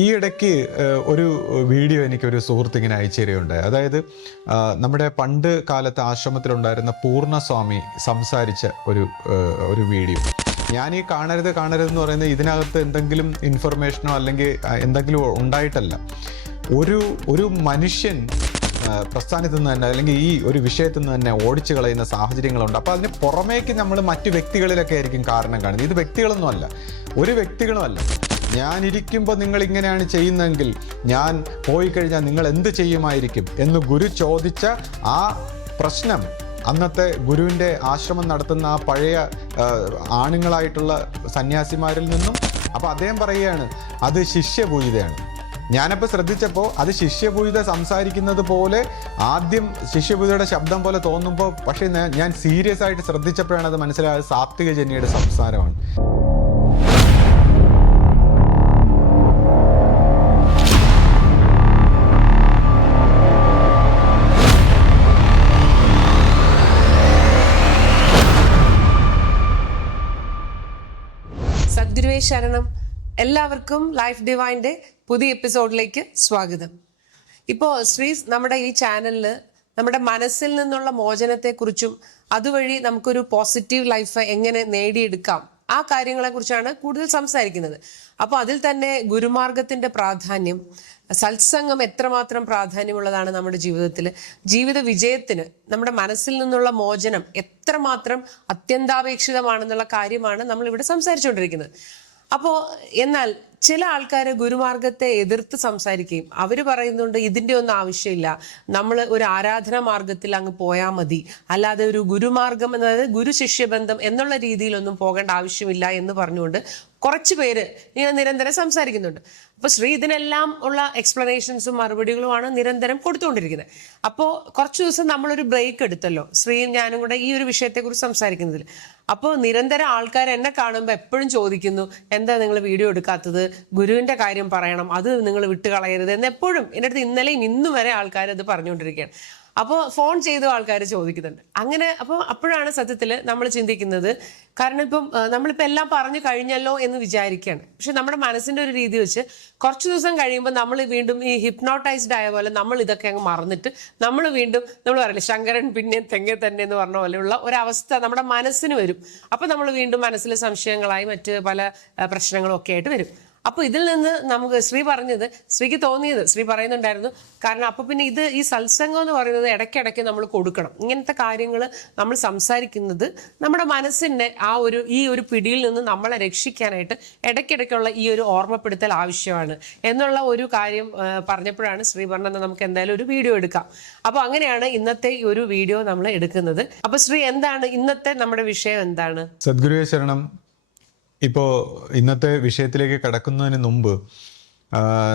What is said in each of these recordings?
ഈ ഇടയ്ക്ക് ഒരു വീഡിയോ എനിക്കൊരു സുഹൃത്ത് ഇങ്ങനെ അയച്ചു തരികയുണ്ടായി. അതായത് നമ്മുടെ പണ്ട് കാലത്ത് ആശ്രമത്തിലുണ്ടായിരുന്ന പൂർണ്ണസ്വാമി സംസാരിച്ച ഒരു വീഡിയോ. ഞാൻ ഈ കാണരുതെന്ന് പറയുന്നത് ഇതിനകത്ത് എന്തെങ്കിലും ഇൻഫർമേഷനോ അല്ലെങ്കിൽ എന്തെങ്കിലും ഉണ്ടായിട്ടല്ല. ഒരു മനുഷ്യൻ പ്രസ്ഥാനത്തു നിന്ന് തന്നെ അല്ലെങ്കിൽ ഈ ഒരു വിഷയത്തിൽ നിന്ന് തന്നെ ഓടിച്ചു കളയുന്ന സാഹചര്യങ്ങളുണ്ട്. അപ്പോൾ അതിന് പുറമേക്ക് നമ്മൾ മറ്റു വ്യക്തികളിലൊക്കെ ആയിരിക്കും കാരണം കാണുന്നത്. ഇത് വ്യക്തികളൊന്നുമല്ല, ഒരു വ്യക്തികളുമല്ല. ഞാനിരിക്കുമ്പോൾ നിങ്ങൾ ഇങ്ങനെയാണ് ചെയ്യുന്നതെങ്കിൽ ഞാൻ പോയി കഴിഞ്ഞാൽ നിങ്ങൾ എന്ത് ചെയ്യുമായിരിക്കും എന്ന് ഗുരു ചോദിച്ച ആ പ്രശ്നം അന്നത്തെ ഗുരുവിൻ്റെ ആശ്രമം നടത്തുന്ന ആ പഴയ ആണുങ്ങളായിട്ടുള്ള സന്യാസിമാരിൽ നിന്നും. അപ്പോൾ അദ്ദേഹം പറയുകയാണ് അത് ശിഷ്യപൂജിതയാണ്. ഞാനപ്പോൾ ശ്രദ്ധിച്ചപ്പോൾ അത് ശിഷ്യപൂജിത സംസാരിക്കുന്നത് പോലെ ആദ്യം ശിഷ്യപൂജിതയുടെ ശബ്ദം പോലെ തോന്നുമ്പോൾ, പക്ഷേ ഞാൻ സീരിയസ് ആയിട്ട് ശ്രദ്ധിച്ചപ്പോഴാണ് അത് മനസ്സിലായത് സാത്വിക ജന്യയുടെ സംസാരമാണ്. സദ്ഗുരുവേ ശരണം. എല്ലാവർക്കും ലൈഫ് ഡിവൈൻ്റെ പുതിയ എപ്പിസോഡിലേക്ക് സ്വാഗതം. ഇപ്പോൾ നമ്മുടെ ഈ ചാനലിൽ നമ്മുടെ മനസ്സിൽ നിന്നുള്ള മോചനത്തെക്കുറിച്ചും അതുവഴി നമുക്കൊരു പോസിറ്റീവ് ലൈഫ് എങ്ങനെ നേടിയെടുക്കാം ആ കാര്യങ്ങളെക്കുറിച്ചാണ് കൂടുതൽ സംസാരിക്കുന്നത്. അപ്പോൾ അതിൽ തന്നെ ഗുരുമാർഗത്തിൻ്റെ പ്രാധാന്യം, സത്സംഗം എത്രമാത്രം പ്രാധാന്യമുള്ളതാണ് നമ്മുടെ ജീവിതത്തിൽ, ജീവിത വിജയത്തിന് നമ്മുടെ മനസ്സിൽ നിന്നുള്ള മോചനം എത്രമാത്രം അത്യന്താപേക്ഷിതമാണെന്നുള്ള കാര്യമാണ് നമ്മളിവിടെ സംസാരിച്ചുകൊണ്ടിരിക്കുന്നത്. അപ്പോൾ എന്നാൽ ചില ആൾക്കാർ ഗുരുമാർഗത്തെ എതിർത്ത് സംസാരിക്കുകയും അവർ പറയുന്നുണ്ട് ഇതിൻ്റെ ഒന്നും ആവശ്യമില്ല, നമ്മൾ ഒരു ആരാധനാ മാർഗത്തിൽ അങ്ങ് പോയാൽ മതി, അല്ലാതെ ഒരു ഗുരുമാർഗം എന്നത് ഗുരു ശിഷ്യബന്ധം എന്നുള്ള രീതിയിലൊന്നും പോകേണ്ട ആവശ്യമില്ല എന്ന് പറഞ്ഞുകൊണ്ട് കുറച്ച് പേര് ഇങ്ങനെ നിരന്തരം സംസാരിക്കുന്നുണ്ട്. അപ്പോൾ ഇതിനെല്ലാം ഉള്ള എക്സ്പ്ലനേഷൻസും മറുപടികളുമാണ് നിരന്തരം കൊടുത്തുകൊണ്ടിരിക്കുന്നത്. അപ്പോൾ കുറച്ച് ദിവസം നമ്മളൊരു ബ്രേക്ക് എടുത്തല്ലോ ഞാനും കൂടെ ഈ ഒരു വിഷയത്തെക്കുറിച്ച് സംസാരിക്കുന്നതിൽ. അപ്പോൾ നിരന്തരം ആൾക്കാർ എന്നെ കാണുമ്പോൾ എപ്പോഴും ചോദിക്കുന്നു, എന്താ നിങ്ങൾ വീഡിയോ എടുക്കാത്തത്, ഗുരുവിൻ്റെ കാര്യം പറയണം, അത് നിങ്ങൾ വിട്ടുകളയരുത് എന്ന് എപ്പോഴും എൻ്റെ അടുത്ത് ഇന്നലെയും ഇന്നും വരെ ആൾക്കാർ അത് പറഞ്ഞുകൊണ്ടിരിക്കുകയാണ്. അപ്പോൾ ഫോൺ ചെയ്ത ആൾക്കാർ ചോദിക്കുന്നുണ്ട്. അങ്ങനെ അപ്പോഴാണ് സത്യത്തിൽ നമ്മൾ ചിന്തിക്കുന്നത്, കാരണം നമ്മളിപ്പോൾ എല്ലാം പറഞ്ഞു കഴിഞ്ഞല്ലോ എന്ന് വിചാരിക്കുകയാണ്. പക്ഷെ നമ്മുടെ മനസ്സിൻ്റെ ഒരു രീതി വെച്ച് കുറച്ച് ദിവസം കഴിയുമ്പോൾ നമ്മൾ വീണ്ടും ഈ ഹിപ്നോട്ടൈസ്ഡ് ആയ പോലെ നമ്മൾ ഇതൊക്കെ അങ്ങ് മറന്നിട്ട് നമ്മൾ പറയില്ലേ ശങ്കരൻ പിന്നെ തെങ്ങെ തന്നെ എന്ന് പറഞ്ഞ പോലെയുള്ള ഒരവസ്ഥ നമ്മുടെ മനസ്സിന് വരും. അപ്പോൾ നമ്മൾ വീണ്ടും മനസ്സിലെ സംശയങ്ങളായി മറ്റ് പല പ്രശ്നങ്ങളും ഒക്കെ ആയിട്ട് വരും. അപ്പോൾ ഇതിൽ നിന്ന് നമുക്ക് ശ്രീക്ക് തോന്നിയത് പറയുന്നുണ്ടായിരുന്നു, കാരണം അപ്പോൾ പിന്നെ ഈ സത്സംഗം എന്ന് പറയുന്നത് ഇടയ്ക്കിടയ്ക്ക് നമ്മൾ കൊടുക്കണം. ഇങ്ങനത്തെ കാര്യങ്ങൾ നമ്മൾ സംസാരിക്കുന്നത് നമ്മുടെ മനസ്സിൻ്റെ ഈ ഒരു പിടിയിൽ നിന്ന് നമ്മളെ രക്ഷിക്കാനായിട്ട് ഇടയ്ക്കിടയ്ക്കുള്ള ഈ ഒരു ഓർമ്മപ്പെടുത്തൽ ആവശ്യമാണ് എന്നുള്ള ഒരു കാര്യം പറഞ്ഞപ്പോഴാണ് പറഞ്ഞത് നമുക്ക് എന്തായാലും ഒരു വീഡിയോ എടുക്കാം. അപ്പോൾ അങ്ങനെയാണ് ഇന്നത്തെ ഈ ഒരു വീഡിയോ നമ്മൾ എടുക്കുന്നത്. അപ്പോൾ എന്താണ് ഇന്നത്തെ നമ്മുടെ വിഷയം എന്താണ്? സദ്ഗുരുവേ ശരണം. ഇപ്പോൾ ഇന്നത്തെ വിഷയത്തിലേക്ക് കടക്കുന്നതിന് മുമ്പ്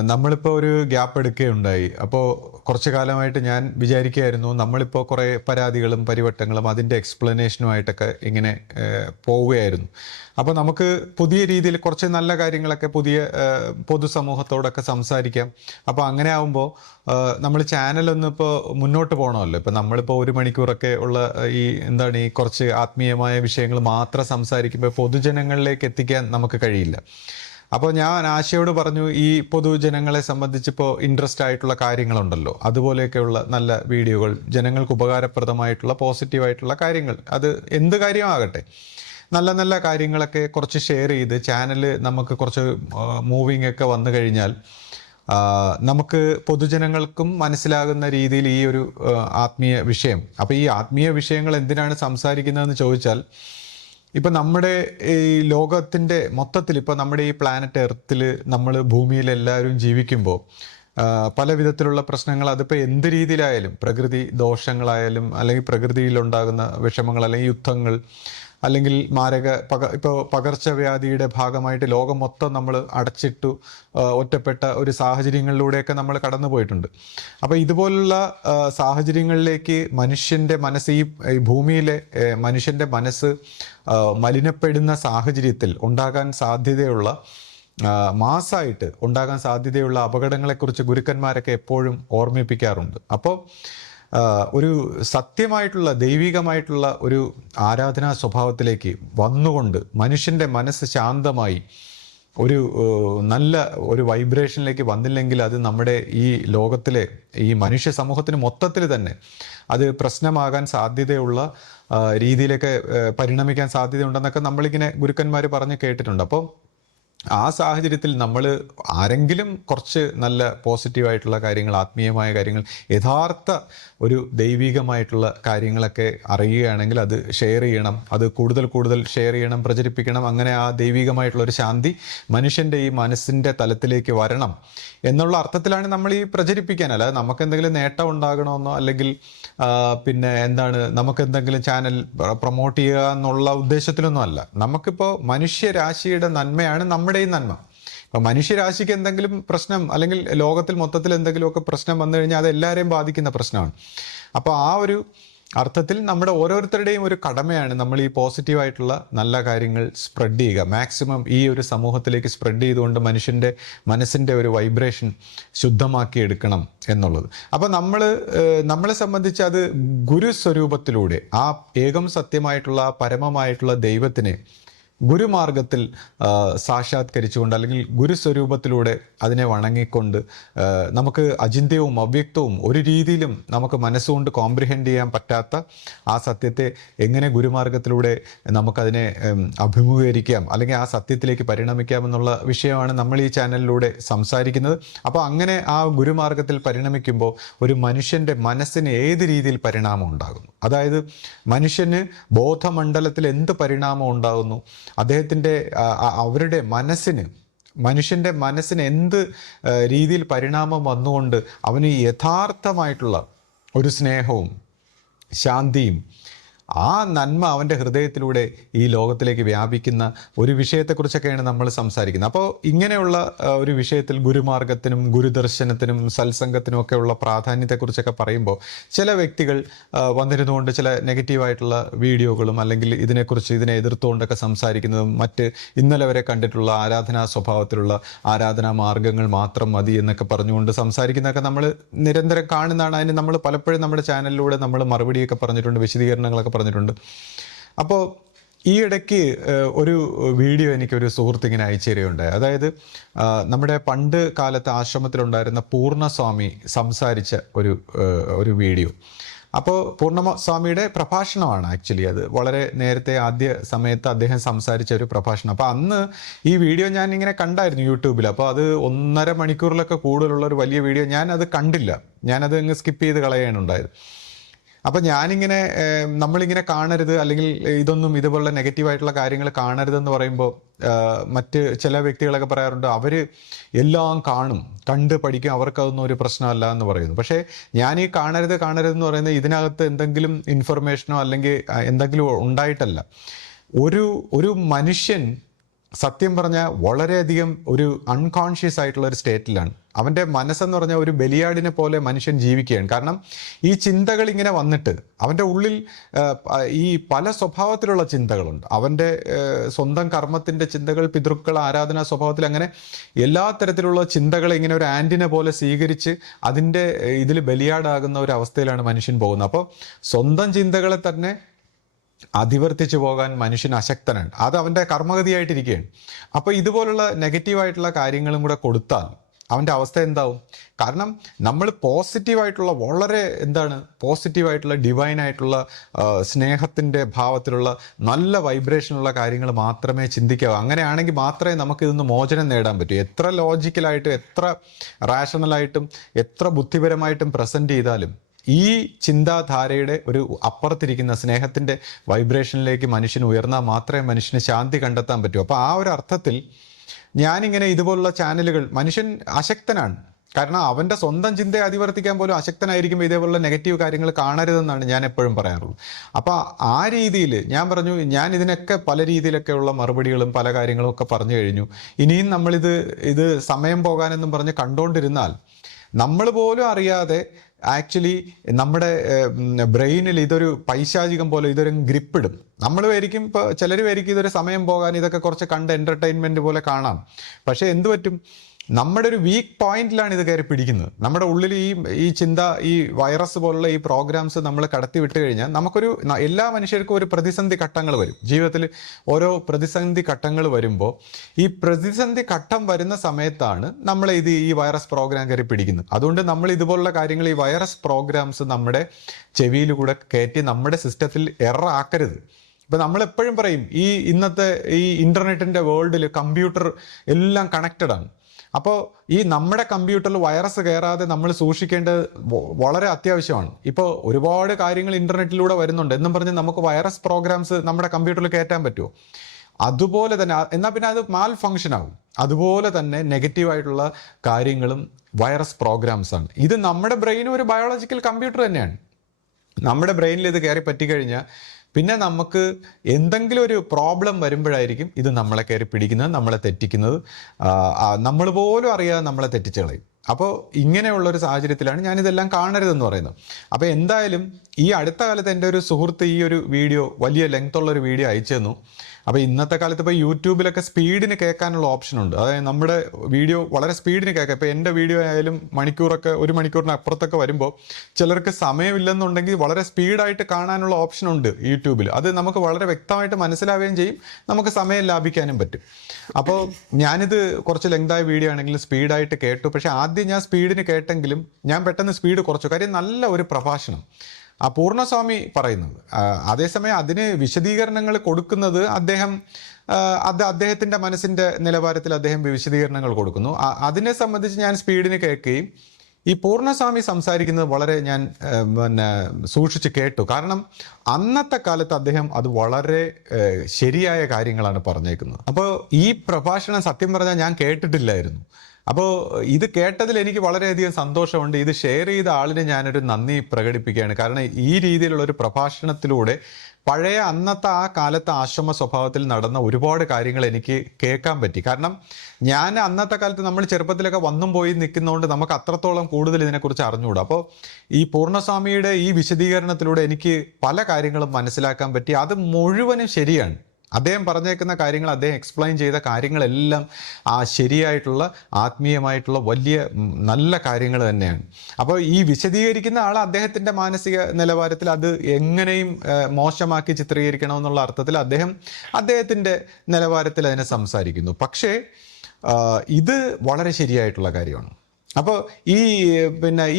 നമ്മളിപ്പോൾ ഒരു ഗ്യാപ്പ് എടുക്കുകയുണ്ടായി. അപ്പോൾ കുറച്ച് കാലമായിട്ട് ഞാൻ വിചാരിക്കുകയായിരുന്നു, നമ്മളിപ്പോൾ കുറേ പരാതികളും പരിവട്ടങ്ങളും അതിൻ്റെ എക്സ്പ്ലനേഷനുമായിട്ടൊക്കെ ഇങ്ങനെ പോവുകയായിരുന്നു. അപ്പോൾ നമുക്ക് പുതിയ രീതിയിൽ കുറച്ച് നല്ല കാര്യങ്ങളൊക്കെ പുതിയ പൊതുസമൂഹത്തോടൊക്കെ സംസാരിക്കാം. അപ്പോൾ അങ്ങനെ ആകുമ്പോൾ നമ്മൾ ചാനലൊന്നും ഇപ്പോൾ മുന്നോട്ട് പോകണമല്ലോ. ഇപ്പോൾ നമ്മളിപ്പോൾ 1 മണിക്കൂറൊക്കെ ഉള്ള ഈ കുറച്ച് ആത്മീയമായ വിഷയങ്ങൾ മാത്രം സംസാരിക്കുമ്പോൾ പൊതുജനങ്ങളിലേക്ക് എത്തിക്കാൻ നമുക്ക് കഴിയില്ല. അപ്പോൾ ഞാൻ ആശയോട് പറഞ്ഞു, ഈ പൊതുജനങ്ങളെ സംബന്ധിച്ചിപ്പോൾ ഇൻട്രസ്റ്റ് ആയിട്ടുള്ള കാര്യങ്ങളുണ്ടല്ലോ, അതുപോലെയൊക്കെയുള്ള നല്ല വീഡിയോകൾ, ജനങ്ങൾക്ക് ഉപകാരപ്രദമായിട്ടുള്ള പോസിറ്റീവായിട്ടുള്ള കാര്യങ്ങൾ, അത് എന്ത് കാര്യമാകട്ടെ, നല്ല നല്ല കാര്യങ്ങളൊക്കെ കുറച്ച് ഷെയർ ചെയ്ത് ചാനൽ നമുക്ക് കുറച്ച് മൂവിങ് ഒക്കെ വന്നു കഴിഞ്ഞാൽ നമുക്ക് പൊതുജനങ്ങൾക്കും മനസ്സിലാകുന്ന രീതിയിൽ ഈ ഒരു ആത്മീയ വിഷയം. അപ്പോൾ ഈ ആത്മീയ വിഷയങ്ങൾ എന്തിനാണ് സംസാരിക്കുന്നതെന്ന് ചോദിച്ചാൽ, ഇപ്പം നമ്മുടെ ഈ ലോകത്തിൻ്റെ മൊത്തത്തിൽ ഇപ്പോൾ നമ്മുടെ ഈ പ്ലാനറ്റ് എർത്തിൽ നമ്മൾ ഭൂമിയിൽ എല്ലാവരും ജീവിക്കുമ്പോൾ പല വിധത്തിലുള്ള പ്രശ്നങ്ങൾ, അതിപ്പോൾ എന്ത് രീതിയിലായാലും, പ്രകൃതി ദോഷങ്ങളായാലും അല്ലെങ്കിൽ പ്രകൃതിയിലുണ്ടാകുന്ന വിഷമങ്ങൾ അല്ലെങ്കിൽ യുദ്ധങ്ങൾ അല്ലെങ്കിൽ ഇപ്പോൾ പകർച്ചവ്യാധിയുടെ ഭാഗമായിട്ട് ലോകം മൊത്തം നമ്മൾ അടച്ചിട്ടു ഒറ്റപ്പെട്ട ഒരു സാഹചര്യങ്ങളിലൂടെയൊക്കെ നമ്മൾ കടന്നു പോയിട്ടുണ്ട്. അപ്പോൾ ഇതുപോലുള്ള സാഹചര്യങ്ങളിലേക്ക് മനുഷ്യൻ്റെ മനസ്സ്, ഈ ഭൂമിയിലെ മനുഷ്യൻ്റെ മനസ്സ് മലിനപ്പെടുന്ന സാഹചര്യത്തിൽ ഉണ്ടാകാൻ സാധ്യതയുള്ള മാസമായിട്ട് ഉണ്ടാകാൻ സാധ്യതയുള്ള അപകടങ്ങളെക്കുറിച്ച് ഗുരുക്കന്മാരൊക്കെ എപ്പോഴും ഓർമ്മിപ്പിക്കാറുണ്ട്. അപ്പോൾ ഒരു സത്യമായിട്ടുള്ള ദൈവികമായിട്ടുള്ള ഒരു ആരാധനാ സ്വഭാവത്തിലേക്ക് വന്നുകൊണ്ട് മനുഷ്യൻ്റെ മനസ്സ് ശാന്തമായി നല്ല ഒരു വൈബ്രേഷനിലേക്ക് വന്നില്ലെങ്കിൽ അത് നമ്മുടെ ഈ ലോകത്തിലെ ഈ മനുഷ്യ സമൂഹത്തിന് മൊത്തത്തിൽ തന്നെ അത് പ്രശ്നമാകാൻ സാധ്യതയുള്ള രീതിയിലൊക്കെ പരിണമിക്കാൻ സാധ്യതയുണ്ടെന്നൊക്കെ നമ്മളിങ്ങനെ ഗുരുക്കന്മാർ പറഞ്ഞ് കേട്ടിട്ടുണ്ട്. അപ്പോൾ ആ സാഹചര്യത്തിൽ നമ്മൾ ആരെങ്കിലും കുറച്ച് നല്ല പോസിറ്റീവായിട്ടുള്ള കാര്യങ്ങൾ, ആത്മീയമായ കാര്യങ്ങൾ, യഥാർത്ഥ ഒരു ദൈവികമായിട്ടുള്ള കാര്യങ്ങളൊക്കെ അറിയുകയാണെങ്കിൽ അത് ഷെയർ ചെയ്യണം, അത് കൂടുതൽ ഷെയർ ചെയ്യണം, പ്രചരിപ്പിക്കണം. അങ്ങനെ ആ ദൈവികമായിട്ടുള്ളൊരു ശാന്തി മനുഷ്യൻ്റെ ഈ മനസ്സിൻ്റെ തലത്തിലേക്ക് വരണം എന്നുള്ള അർത്ഥത്തിലാണ് നമ്മൾ ഈ പ്രചരിപ്പിക്കാൻ. അല്ലാതെ നമുക്ക് എന്തെങ്കിലും നേട്ടം ഉണ്ടാകണമെന്നോ അല്ലെങ്കിൽ പിന്നെ എന്താണ് നമുക്കെന്തെങ്കിലും ചാനൽ പ്രൊമോട്ട് ചെയ്യുക എന്നുള്ള ഉദ്ദേശത്തിലൊന്നും അല്ല. നമുക്കിപ്പോൾ മനുഷ്യരാശിയുടെ നന്മയാണ് നമ്മുടെ ഈ നന്മ. അപ്പം മനുഷ്യരാശിക്ക് എന്തെങ്കിലും പ്രശ്നം അല്ലെങ്കിൽ ലോകത്തിൽ മൊത്തത്തിൽ എന്തെങ്കിലുമൊക്കെ പ്രശ്നം വന്നു കഴിഞ്ഞാൽ അത് എല്ലാവരെയും ബാധിക്കുന്ന പ്രശ്നമാണ്. അപ്പോൾ ആ ഒരു അർത്ഥത്തിൽ നമ്മുടെ ഓരോരുത്തരുടെയും ഒരു കടമയാണ് നമ്മൾ ഈ പോസിറ്റീവായിട്ടുള്ള നല്ല കാര്യങ്ങൾ സ്പ്രെഡ് ചെയ്യുക, മാക്സിമം ഈ ഒരു സമൂഹത്തിലേക്ക് സ്പ്രെഡ് ചെയ്തുകൊണ്ട് മനുഷ്യൻ്റെ മനസ്സിൻ്റെ ഒരു വൈബ്രേഷൻ ശുദ്ധമാക്കി എടുക്കണം എന്നുള്ളത്. അപ്പോൾ നമ്മളെ സംബന്ധിച്ച് അത് ഗുരുസ്വരൂപത്തിലൂടെ ആ ഏകം സത്യമായിട്ടുള്ള പരമമായിട്ടുള്ള ദൈവത്തിനെ ഗുരുമാർഗത്തിൽ സാക്ഷാത്കരിച്ചുകൊണ്ട് അല്ലെങ്കിൽ ഗുരുസ്വരൂപത്തിലൂടെ അതിനെ വണങ്ങിക്കൊണ്ട് നമുക്ക് അചിന്ത്യവും അവ്യക്തവും ഒരു രീതിയിലും നമുക്ക് മനസ്സുകൊണ്ട് കോംപ്രിഹെൻഡ് ചെയ്യാൻ പറ്റാത്ത ആ സത്യത്തെ എങ്ങനെ ഗുരുമാർഗത്തിലൂടെ നമുക്കതിനെ അഭിമുഖീകരിക്കാം അല്ലെങ്കിൽ ആ സത്യത്തിലേക്ക് പരിണമിക്കാം എന്നുള്ള വിഷയമാണ് നമ്മൾ ഈ ചാനലിലൂടെ സംസാരിക്കുന്നത്. അപ്പോൾ അങ്ങനെ ആ ഗുരുമാർഗത്തിൽ പരിണമിക്കുമ്പോൾ ഒരു മനുഷ്യൻ്റെ മനസ്സിന് ഏത് രീതിയിൽ പരിണാമം ഉണ്ടാകുന്നു, അതായത് മനുഷ്യന് ബോധമണ്ഡലത്തിൽ എന്ത് പരിണാമം ഉണ്ടാകുന്നു, അദ്ദേഹത്തിൻ്റെ മനുഷ്യൻ്റെ മനസ്സിന് എന്ത് രീതിയിൽ പരിണാമം വന്നുകൊണ്ട് അവന് യഥാർത്ഥമായിട്ടുള്ള ഒരു സ്നേഹവും ശാന്തിയും ആ നന്മ അവൻ്റെ ഹൃദയത്തിലൂടെ ഈ ലോകത്തിലേക്ക് വ്യാപിക്കുന്ന ഒരു വിഷയത്തെക്കുറിച്ചൊക്കെയാണ് നമ്മൾ സംസാരിക്കുന്നത്. അപ്പോൾ ഇങ്ങനെയുള്ള ഒരു വിഷയത്തിൽ ഗുരുമാർഗത്തിനും ഗുരുദർശനത്തിനും സത്സംഗത്തിനും ഒക്കെ ഉള്ള പ്രാധാന്യത്തെക്കുറിച്ചൊക്കെ പറയുമ്പോൾ ചില വ്യക്തികൾ വന്നിരുന്നുകൊണ്ട് ചില നെഗറ്റീവായിട്ടുള്ള വീഡിയോകളും അല്ലെങ്കിൽ ഇതിനെ എതിർത്തുകൊണ്ടൊക്കെ സംസാരിക്കുന്നതും മറ്റ് ഇന്നലെ വരെ കണ്ടിട്ടുള്ള ആരാധനാ സ്വഭാവത്തിലുള്ള ആരാധനാ മാർഗങ്ങൾ മാത്രം മതി എന്നൊക്കെ പറഞ്ഞുകൊണ്ട് സംസാരിക്കുന്നതൊക്കെ നമ്മൾ നിരന്തരം കാണുന്നതാണ്. അതിന് നമ്മൾ പലപ്പോഴും നമ്മുടെ ചാനലിലൂടെ നമ്മൾ മറുപടിയൊക്കെ പറഞ്ഞിട്ടുണ്ട്, വിശദീകരണങ്ങളൊക്കെ പറഞ്ഞിട്ടുണ്ട്. അപ്പോൾ ഈ ഇടയ്ക്ക് ഒരു വീഡിയോ എനിക്കൊരു സുഹൃത്തിങ്ങനെ അയച്ചു തരികയുണ്ടായി. അതായത് നമ്മുടെ പണ്ട് കാലത്ത് ആശ്രമത്തിലുണ്ടായിരുന്ന പൂർണ്ണസ്വാമി സംസാരിച്ച ഒരു വീഡിയോ. അപ്പോൾ പൂർണ്ണസ്വാമിയുടെ പ്രഭാഷണമാണ് ആക്ച്വലി അത്. വളരെ നേരത്തെ ആദ്യ സമയത്ത് അദ്ദേഹം സംസാരിച്ച ഒരു പ്രഭാഷണം. അപ്പോൾ അന്ന് ഈ വീഡിയോ ഞാൻ ഇങ്ങനെ കണ്ടായിരുന്നു യൂട്യൂബിൽ. അപ്പോൾ അത് 1.5 മണിക്കൂറിലൊക്കെ കൂടുതലുള്ള ഒരു വലിയ വീഡിയോ. ഞാൻ അത് കണ്ടില്ല, ഞാനത് അങ്ങ് സ്കിപ്പ് ചെയ്ത് കളയാണ് ഉണ്ടായത്. അപ്പം ഞാനിങ്ങനെ നമ്മളിങ്ങനെ കാണരുത് അല്ലെങ്കിൽ ഇതുപോലുള്ള നെഗറ്റീവായിട്ടുള്ള കാര്യങ്ങൾ കാണരുതെന്ന് പറയുമ്പോൾ മറ്റ് ചില വ്യക്തികളൊക്കെ പറയാറുണ്ട് അവർ എല്ലാം കണ്ട് പഠിക്കും, അവർക്കതൊന്നും ഒരു പ്രശ്നമല്ല എന്ന് പറയുന്നു. പക്ഷേ ഞാൻ ഈ കാണരുതെന്ന് പറയുന്നത് ഇതിനകത്ത് എന്തെങ്കിലും ഇൻഫർമേഷനോ അല്ലെങ്കിൽ എന്തെങ്കിലും ഉണ്ടായിട്ടല്ല. ഒരു മനുഷ്യൻ സത്യം പറഞ്ഞാൽ വളരെയധികം ഒരു അൺകോൺഷ്യസ് ആയിട്ടുള്ള ഒരു സ്റ്റേറ്റിലാണ്. അവൻ്റെ മനസ്സെന്ന് പറഞ്ഞാൽ ഒരു ബലിയാടിനെ പോലെ മനുഷ്യൻ ജീവിക്കുകയാണ്. കാരണം ഈ ചിന്തകൾ ഇങ്ങനെ വന്നിട്ട് അവൻ്റെ ഉള്ളിൽ ഈ പല സ്വഭാവത്തിലുള്ള ചിന്തകളുണ്ട്. അവൻ്റെ സ്വന്തം കർമ്മത്തിൻ്റെ ചിന്തകൾ, പിതൃക്കൾ, ആരാധനാ സ്വഭാവത്തിൽ, അങ്ങനെ എല്ലാ തരത്തിലുള്ള ചിന്തകളെ ഇങ്ങനെ ഒരു ആൻറ്റിന പോലെ സ്വീകരിച്ച് അതിൻ്റെ ഇതിൽ ബലിയാടാകുന്ന ഒരു അവസ്ഥയിലാണ് മനുഷ്യൻ പോകുന്നത്. അപ്പോൾ സ്വന്തം ചിന്തകളെ തന്നെ അതിവർത്തിച്ചു പോകാൻ മനുഷ്യൻ അശക്തനാണ്. അത് അവൻ്റെ കർമ്മഗതിയായിട്ടിരിക്കുകയാണ്. അപ്പോൾ ഇതുപോലുള്ള നെഗറ്റീവായിട്ടുള്ള കാര്യങ്ങളും കൂടെ കൊടുത്താൽ അവൻ്റെ അവസ്ഥ എന്താവും? കാരണം നമ്മൾ പോസിറ്റീവായിട്ടുള്ള വളരെ പോസിറ്റീവായിട്ടുള്ള ഡിവൈനായിട്ടുള്ള സ്നേഹത്തിൻ്റെ ഭാവത്തിലുള്ള നല്ല വൈബ്രേഷനുള്ള കാര്യങ്ങൾ മാത്രമേ ചിന്തിക്കാവൂ. അങ്ങനെയാണെങ്കിൽ മാത്രമേ നമുക്ക് ഇതിന്ന് മോചനം നേടാൻ പറ്റൂ. എത്ര ലോജിക്കലായിട്ടും എത്ര റാഷണലായിട്ടും എത്ര ബുദ്ധിപരമായിട്ടും പ്രസൻറ്റ് ചെയ്താലും ഈ ചിന്താധാരയുടെ ഒരു അപ്പുറത്തിരിക്കുന്ന സ്നേഹത്തിൻ്റെ വൈബ്രേഷനിലേക്ക് മനുഷ്യന് ഉയർന്നാൽ മാത്രമേ മനുഷ്യന് ശാന്തി കണ്ടെത്താൻ പറ്റൂ. അപ്പോൾ ആ ഒരു അർത്ഥത്തിൽ ഞാനിങ്ങനെ ഇതുപോലുള്ള ചാനലുകൾ, മനുഷ്യൻ അശക്തനാണ്. കാരണം അവൻ്റെ സ്വന്തം ചിന്തയെ അതിവർത്തിക്കാൻ പോലും അശക്തനായിരിക്കുമ്പോൾ ഇതേപോലുള്ള നെഗറ്റീവ് കാര്യങ്ങൾ കാണരുതെന്നാണ് ഞാൻ എപ്പോഴും പറയാറുള്ളത്. അപ്പോൾ ആ രീതിയിൽ ഞാൻ പറഞ്ഞു, ഞാൻ ഇതിനൊക്കെ പല രീതിയിലൊക്കെയുള്ള മറുപടികളും പല കാര്യങ്ങളും ഒക്കെ പറഞ്ഞു കഴിഞ്ഞു. ഇനിയും ഇത് സമയം പോകാനെന്നും പറഞ്ഞ് കണ്ടുകൊണ്ടിരുന്നാൽ നമ്മൾ പോലും അറിയാതെ ആക്ച്വലി നമ്മുടെ ബ്രെയിനിൽ ഇതൊരു പൈശാചികം പോലെ ഇതൊരു ഗ്രിപ്പിടും. നമ്മൾ വരിക്കും, ഇപ്പോൾ ചിലർ വരിക്കും ഇതൊരു സമയം പോകാൻ, ഇതൊക്കെ കുറച്ച് കണ്ട് എൻ്റർടൈൻമെൻറ്റ് പോലെ കാണാം. പക്ഷേ എന്ത് പറ്റും? നമ്മുടെ ഒരു വീക്ക് പോയിന്റിലാണ് ഇത് കയറി പിടിക്കുന്നത്. നമ്മുടെ ഉള്ളിൽ ഈ ചിന്ത, ഈ വൈറസ് പോലുള്ള ഈ പ്രോഗ്രാംസ് നമ്മൾ കടത്തി വിട്ട് കഴിഞ്ഞാൽ എല്ലാ മനുഷ്യർക്കും ഒരു പ്രതിസന്ധി ഘട്ടങ്ങൾ വരും ജീവിതത്തിൽ. ഓരോ പ്രതിസന്ധി ഘട്ടങ്ങൾ വരുമ്പോൾ ഈ പ്രതിസന്ധി ഘട്ടം വരുന്ന സമയത്താണ് നമ്മൾ ഈ വൈറസ് പ്രോഗ്രാം കയറി പിടിക്കുന്നത്. അതുകൊണ്ട് നമ്മൾ ഇതുപോലുള്ള കാര്യങ്ങൾ, ഈ വൈറസ് പ്രോഗ്രാംസ് നമ്മുടെ ചെവിയിലൂടെ കയറ്റി നമ്മുടെ സിസ്റ്റത്തിൽ എറർ ആക്കരുത്. ഇപ്പം നമ്മളെപ്പോഴും പറയും, ഇന്നത്തെ ഈ ഇൻ്റർനെറ്റിൻ്റെ വേൾഡിൽ കമ്പ്യൂട്ടർ എല്ലാം കണക്റ്റഡ് ആണ്. അപ്പോൾ ഈ നമ്മുടെ കമ്പ്യൂട്ടറിൽ വൈറസ് കയറാതെ നമ്മൾ സൂക്ഷിക്കേണ്ടത് വളരെ അത്യാവശ്യമാണ്. ഇപ്പോൾ ഒരുപാട് കാര്യങ്ങൾ ഇൻ്റർനെറ്റിലൂടെ വരുന്നുണ്ട് എന്നും പറഞ്ഞ് നമുക്ക് വൈറസ് പ്രോഗ്രാംസ് നമ്മുടെ കമ്പ്യൂട്ടറിൽ കയറ്റാൻ പറ്റുമോ? അതുപോലെ തന്നെ, എന്നാൽ പിന്നെ അത് മാൽ ഫങ്ഷൻ ആകും. അതുപോലെ തന്നെ നെഗറ്റീവായിട്ടുള്ള കാര്യങ്ങളും വൈറസ് പ്രോഗ്രാംസ് ആണ്. ഇത് നമ്മുടെ ബ്രെയിനും ഒരു ബയോളജിക്കൽ കമ്പ്യൂട്ടർ തന്നെയാണ്. നമ്മുടെ ബ്രെയിനിൽ ഇത് കയറി പറ്റിക്കഴിഞ്ഞാൽ പിന്നെ നമുക്ക് എന്തെങ്കിലും ഒരു പ്രോബ്ലം വരുമ്പോഴായിരിക്കും ഇത് നമ്മളെ കയറി പിടിക്കുന്നത്, നമ്മളെ തെറ്റിക്കുന്നത്. നമ്മൾ പോലും അറിയാതെ നമ്മളെ തെറ്റിച്ച് കളയും. അപ്പോൾ ഇങ്ങനെയുള്ളൊരു സാഹചര്യത്തിലാണ് ഞാനിതെല്ലാം കാണരുതെന്ന് പറയുന്നത്. അപ്പോൾ എന്തായാലും ഈ അടുത്ത കാലത്ത് എൻ്റെ ഒരു സുഹൃത്ത് ഈ ഒരു വീഡിയോ, വലിയ ലെങ്ത്തുള്ളൊരു വീഡിയോ അയച്ചു തന്നു. അപ്പോൾ ഇന്നത്തെ കാലത്ത് ഇപ്പോൾ യൂട്യൂബിലൊക്കെ സ്പീഡിന് കേൾക്കാനുള്ള ഓപ്ഷൻ ഉണ്ട്. അതായത് നമ്മുടെ വീഡിയോ വളരെ സ്പീഡിന് കേൾക്കാം. ഇപ്പോൾ എൻ്റെ വീഡിയോ ആയാലും മണിക്കൂറൊക്കെ, 1 മണിക്കൂറിന് അപ്പുറത്തൊക്കെ വരുമ്പോൾ ചിലർക്ക് സമയമില്ലെന്നുണ്ടെങ്കിൽ വളരെ സ്പീഡായിട്ട് കാണാനുള്ള ഓപ്ഷൻ ഉണ്ട് യൂട്യൂബിൽ. അത് നമുക്ക് വളരെ വ്യക്തമായിട്ട് മനസ്സിലാവുകയും ചെയ്യും, നമുക്ക് സമയം ലാഭിക്കാനും പറ്റും. അപ്പോൾ ഞാനിത് കുറച്ച് ലെങ്തായ വീഡിയോ ആണെങ്കിലും സ്പീഡായിട്ട് കേട്ടു. പക്ഷേ ആദ്യം ഞാൻ സ്പീഡിന് കേട്ടെങ്കിലും ഞാൻ പെട്ടെന്ന് സ്പീഡ് കുറച്ചു. കാര്യം നല്ല ഒരു പ്രഭാഷണം പൂർണ്ണസ്വാമി പറയുന്നത്. അതേസമയം അതിന് വിശദീകരണങ്ങൾ കൊടുക്കുന്നത് അദ്ദേഹത്തിൻ്റെ മനസ്സിൻ്റെ നിലവാരത്തിൽ അദ്ദേഹം വിശദീകരണങ്ങൾ കൊടുക്കുന്നു. അതിനെ സംബന്ധിച്ച് ഞാൻ സ്പീഡിന് കേൾക്കുകയും ഈ പൂർണ്ണസ്വാമി സംസാരിക്കുന്നത് വളരെ ഞാൻ സൂക്ഷിച്ച് കേട്ടു. കാരണം അന്നത്തെ കാലത്ത് അദ്ദേഹം അത് വളരെ ശരിയായ കാര്യങ്ങളാണ് പറഞ്ഞേക്കുന്നത്. അപ്പോൾ ഈ പ്രഭാഷണം സത്യം പറഞ്ഞാൽ ഞാൻ കേട്ടിട്ടില്ലായിരുന്നു. അപ്പോൾ ഇത് കേട്ടതിൽ എനിക്ക് വളരെയധികം സന്തോഷമുണ്ട്. ഇത് ഷെയർ ചെയ്ത ആളിന് ഞാനൊരു നന്ദി പ്രകടിപ്പിക്കുകയാണ്. കാരണം ഈ രീതിയിലുള്ളൊരു പ്രഭാഷണത്തിലൂടെ അന്നത്തെ ആ കാലത്തെ ആശ്രമ സ്വഭാവത്തിൽ നടന്ന ഒരുപാട് കാര്യങ്ങൾ എനിക്ക് കേൾക്കാൻ പറ്റി. കാരണം ഞാൻ അന്നത്തെ കാലത്ത് നമ്മൾ ചെറുപ്പത്തിലൊക്കെ വന്നും പോയി നിൽക്കുന്നതുകൊണ്ട് നമുക്ക് അത്രത്തോളം കൂടുതൽ ഇതിനെക്കുറിച്ച് അറിഞ്ഞുകൂടാ. അപ്പോൾ ഈ പൂർണ്ണസ്വാമിയുടെ ഈ വിശദീകരണത്തിലൂടെ എനിക്ക് പല കാര്യങ്ങളും മനസ്സിലാക്കാൻ പറ്റി. അത് മുഴുവനും ശരിയാണ്. അദ്ദേഹം പറഞ്ഞേക്കുന്ന കാര്യങ്ങൾ, അദ്ദേഹം എക്സ്പ്ലെയിൻ ചെയ്ത കാര്യങ്ങളെല്ലാം ശരിയായിട്ടുള്ള ആത്മീയമായിട്ടുള്ള വലിയ നല്ല കാര്യങ്ങൾ തന്നെയാണ്. അപ്പോൾ ഈ വിശദീകരിക്കുന്ന ആൾ അദ്ദേഹത്തിൻ്റെ മാനസിക നിലവാരത്തിൽ അത് എങ്ങനെയും മോശമാക്കി ചിത്രീകരിക്കണമെന്നുള്ള അർത്ഥത്തിൽ അദ്ദേഹത്തിൻ്റെ നിലവാരത്തിൽ അതിനെ സംസാരിക്കുന്നു. പക്ഷേ ഇത് വളരെ ശരിയായിട്ടുള്ള കാര്യമാണ്. അപ്പോൾ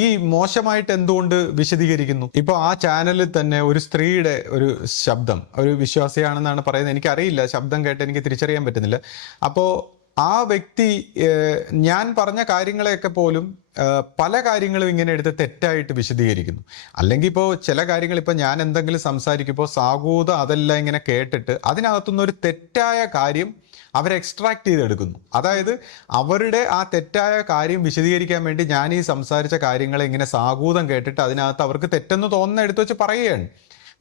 ഈ മോശമായിട്ട് എന്തുകൊണ്ട് വിശദീകരിക്കുന്നു? ഇപ്പോൾ ആ ചാനലിൽ തന്നെ ഒരു സ്ത്രീയുടെ ഒരു ശബ്ദം, ഒരു വിശ്വാസിയാണെന്നാണ് പറയുന്നത്, എനിക്കറിയില്ല, ശബ്ദം കേട്ട് എനിക്ക് തിരിച്ചറിയാൻ പറ്റുന്നില്ല. അപ്പോൾ ആ വ്യക്തി ഞാൻ പറഞ്ഞ കാര്യങ്ങളെയൊക്കെ പോലും പല കാര്യങ്ങളും ഇങ്ങനെ എടുത്ത് തെറ്റായിട്ട് വിശദീകരിക്കുന്നു. അല്ലെങ്കിൽ ഇപ്പോൾ ചില കാര്യങ്ങൾ, ഇപ്പോൾ ഞാൻ എന്തെങ്കിലും സംസാരിക്കുമ്പോൾ സാഗൂത അതെല്ലാം ഇങ്ങനെ കേട്ടിട്ട് അതിനകത്തുനിന്ന് ഒരു തെറ്റായ കാര്യം അവരെ എക്സ്ട്രാക്ട് ചെയ്തെടുക്കുന്നു. അതായത് അവരുടെ ആ തെറ്റായ കാര്യം വിശദീകരിക്കാൻ വേണ്ടി ഞാൻ ഈ സംസാരിച്ച കാര്യങ്ങളെ ഇങ്ങനെ സാഗൂതം കേട്ടിട്ട് അതിനകത്ത് അവർക്ക് തെറ്റെന്ന് തോന്നുന്ന എടുത്തു വെച്ച് പറയുകയാണ്.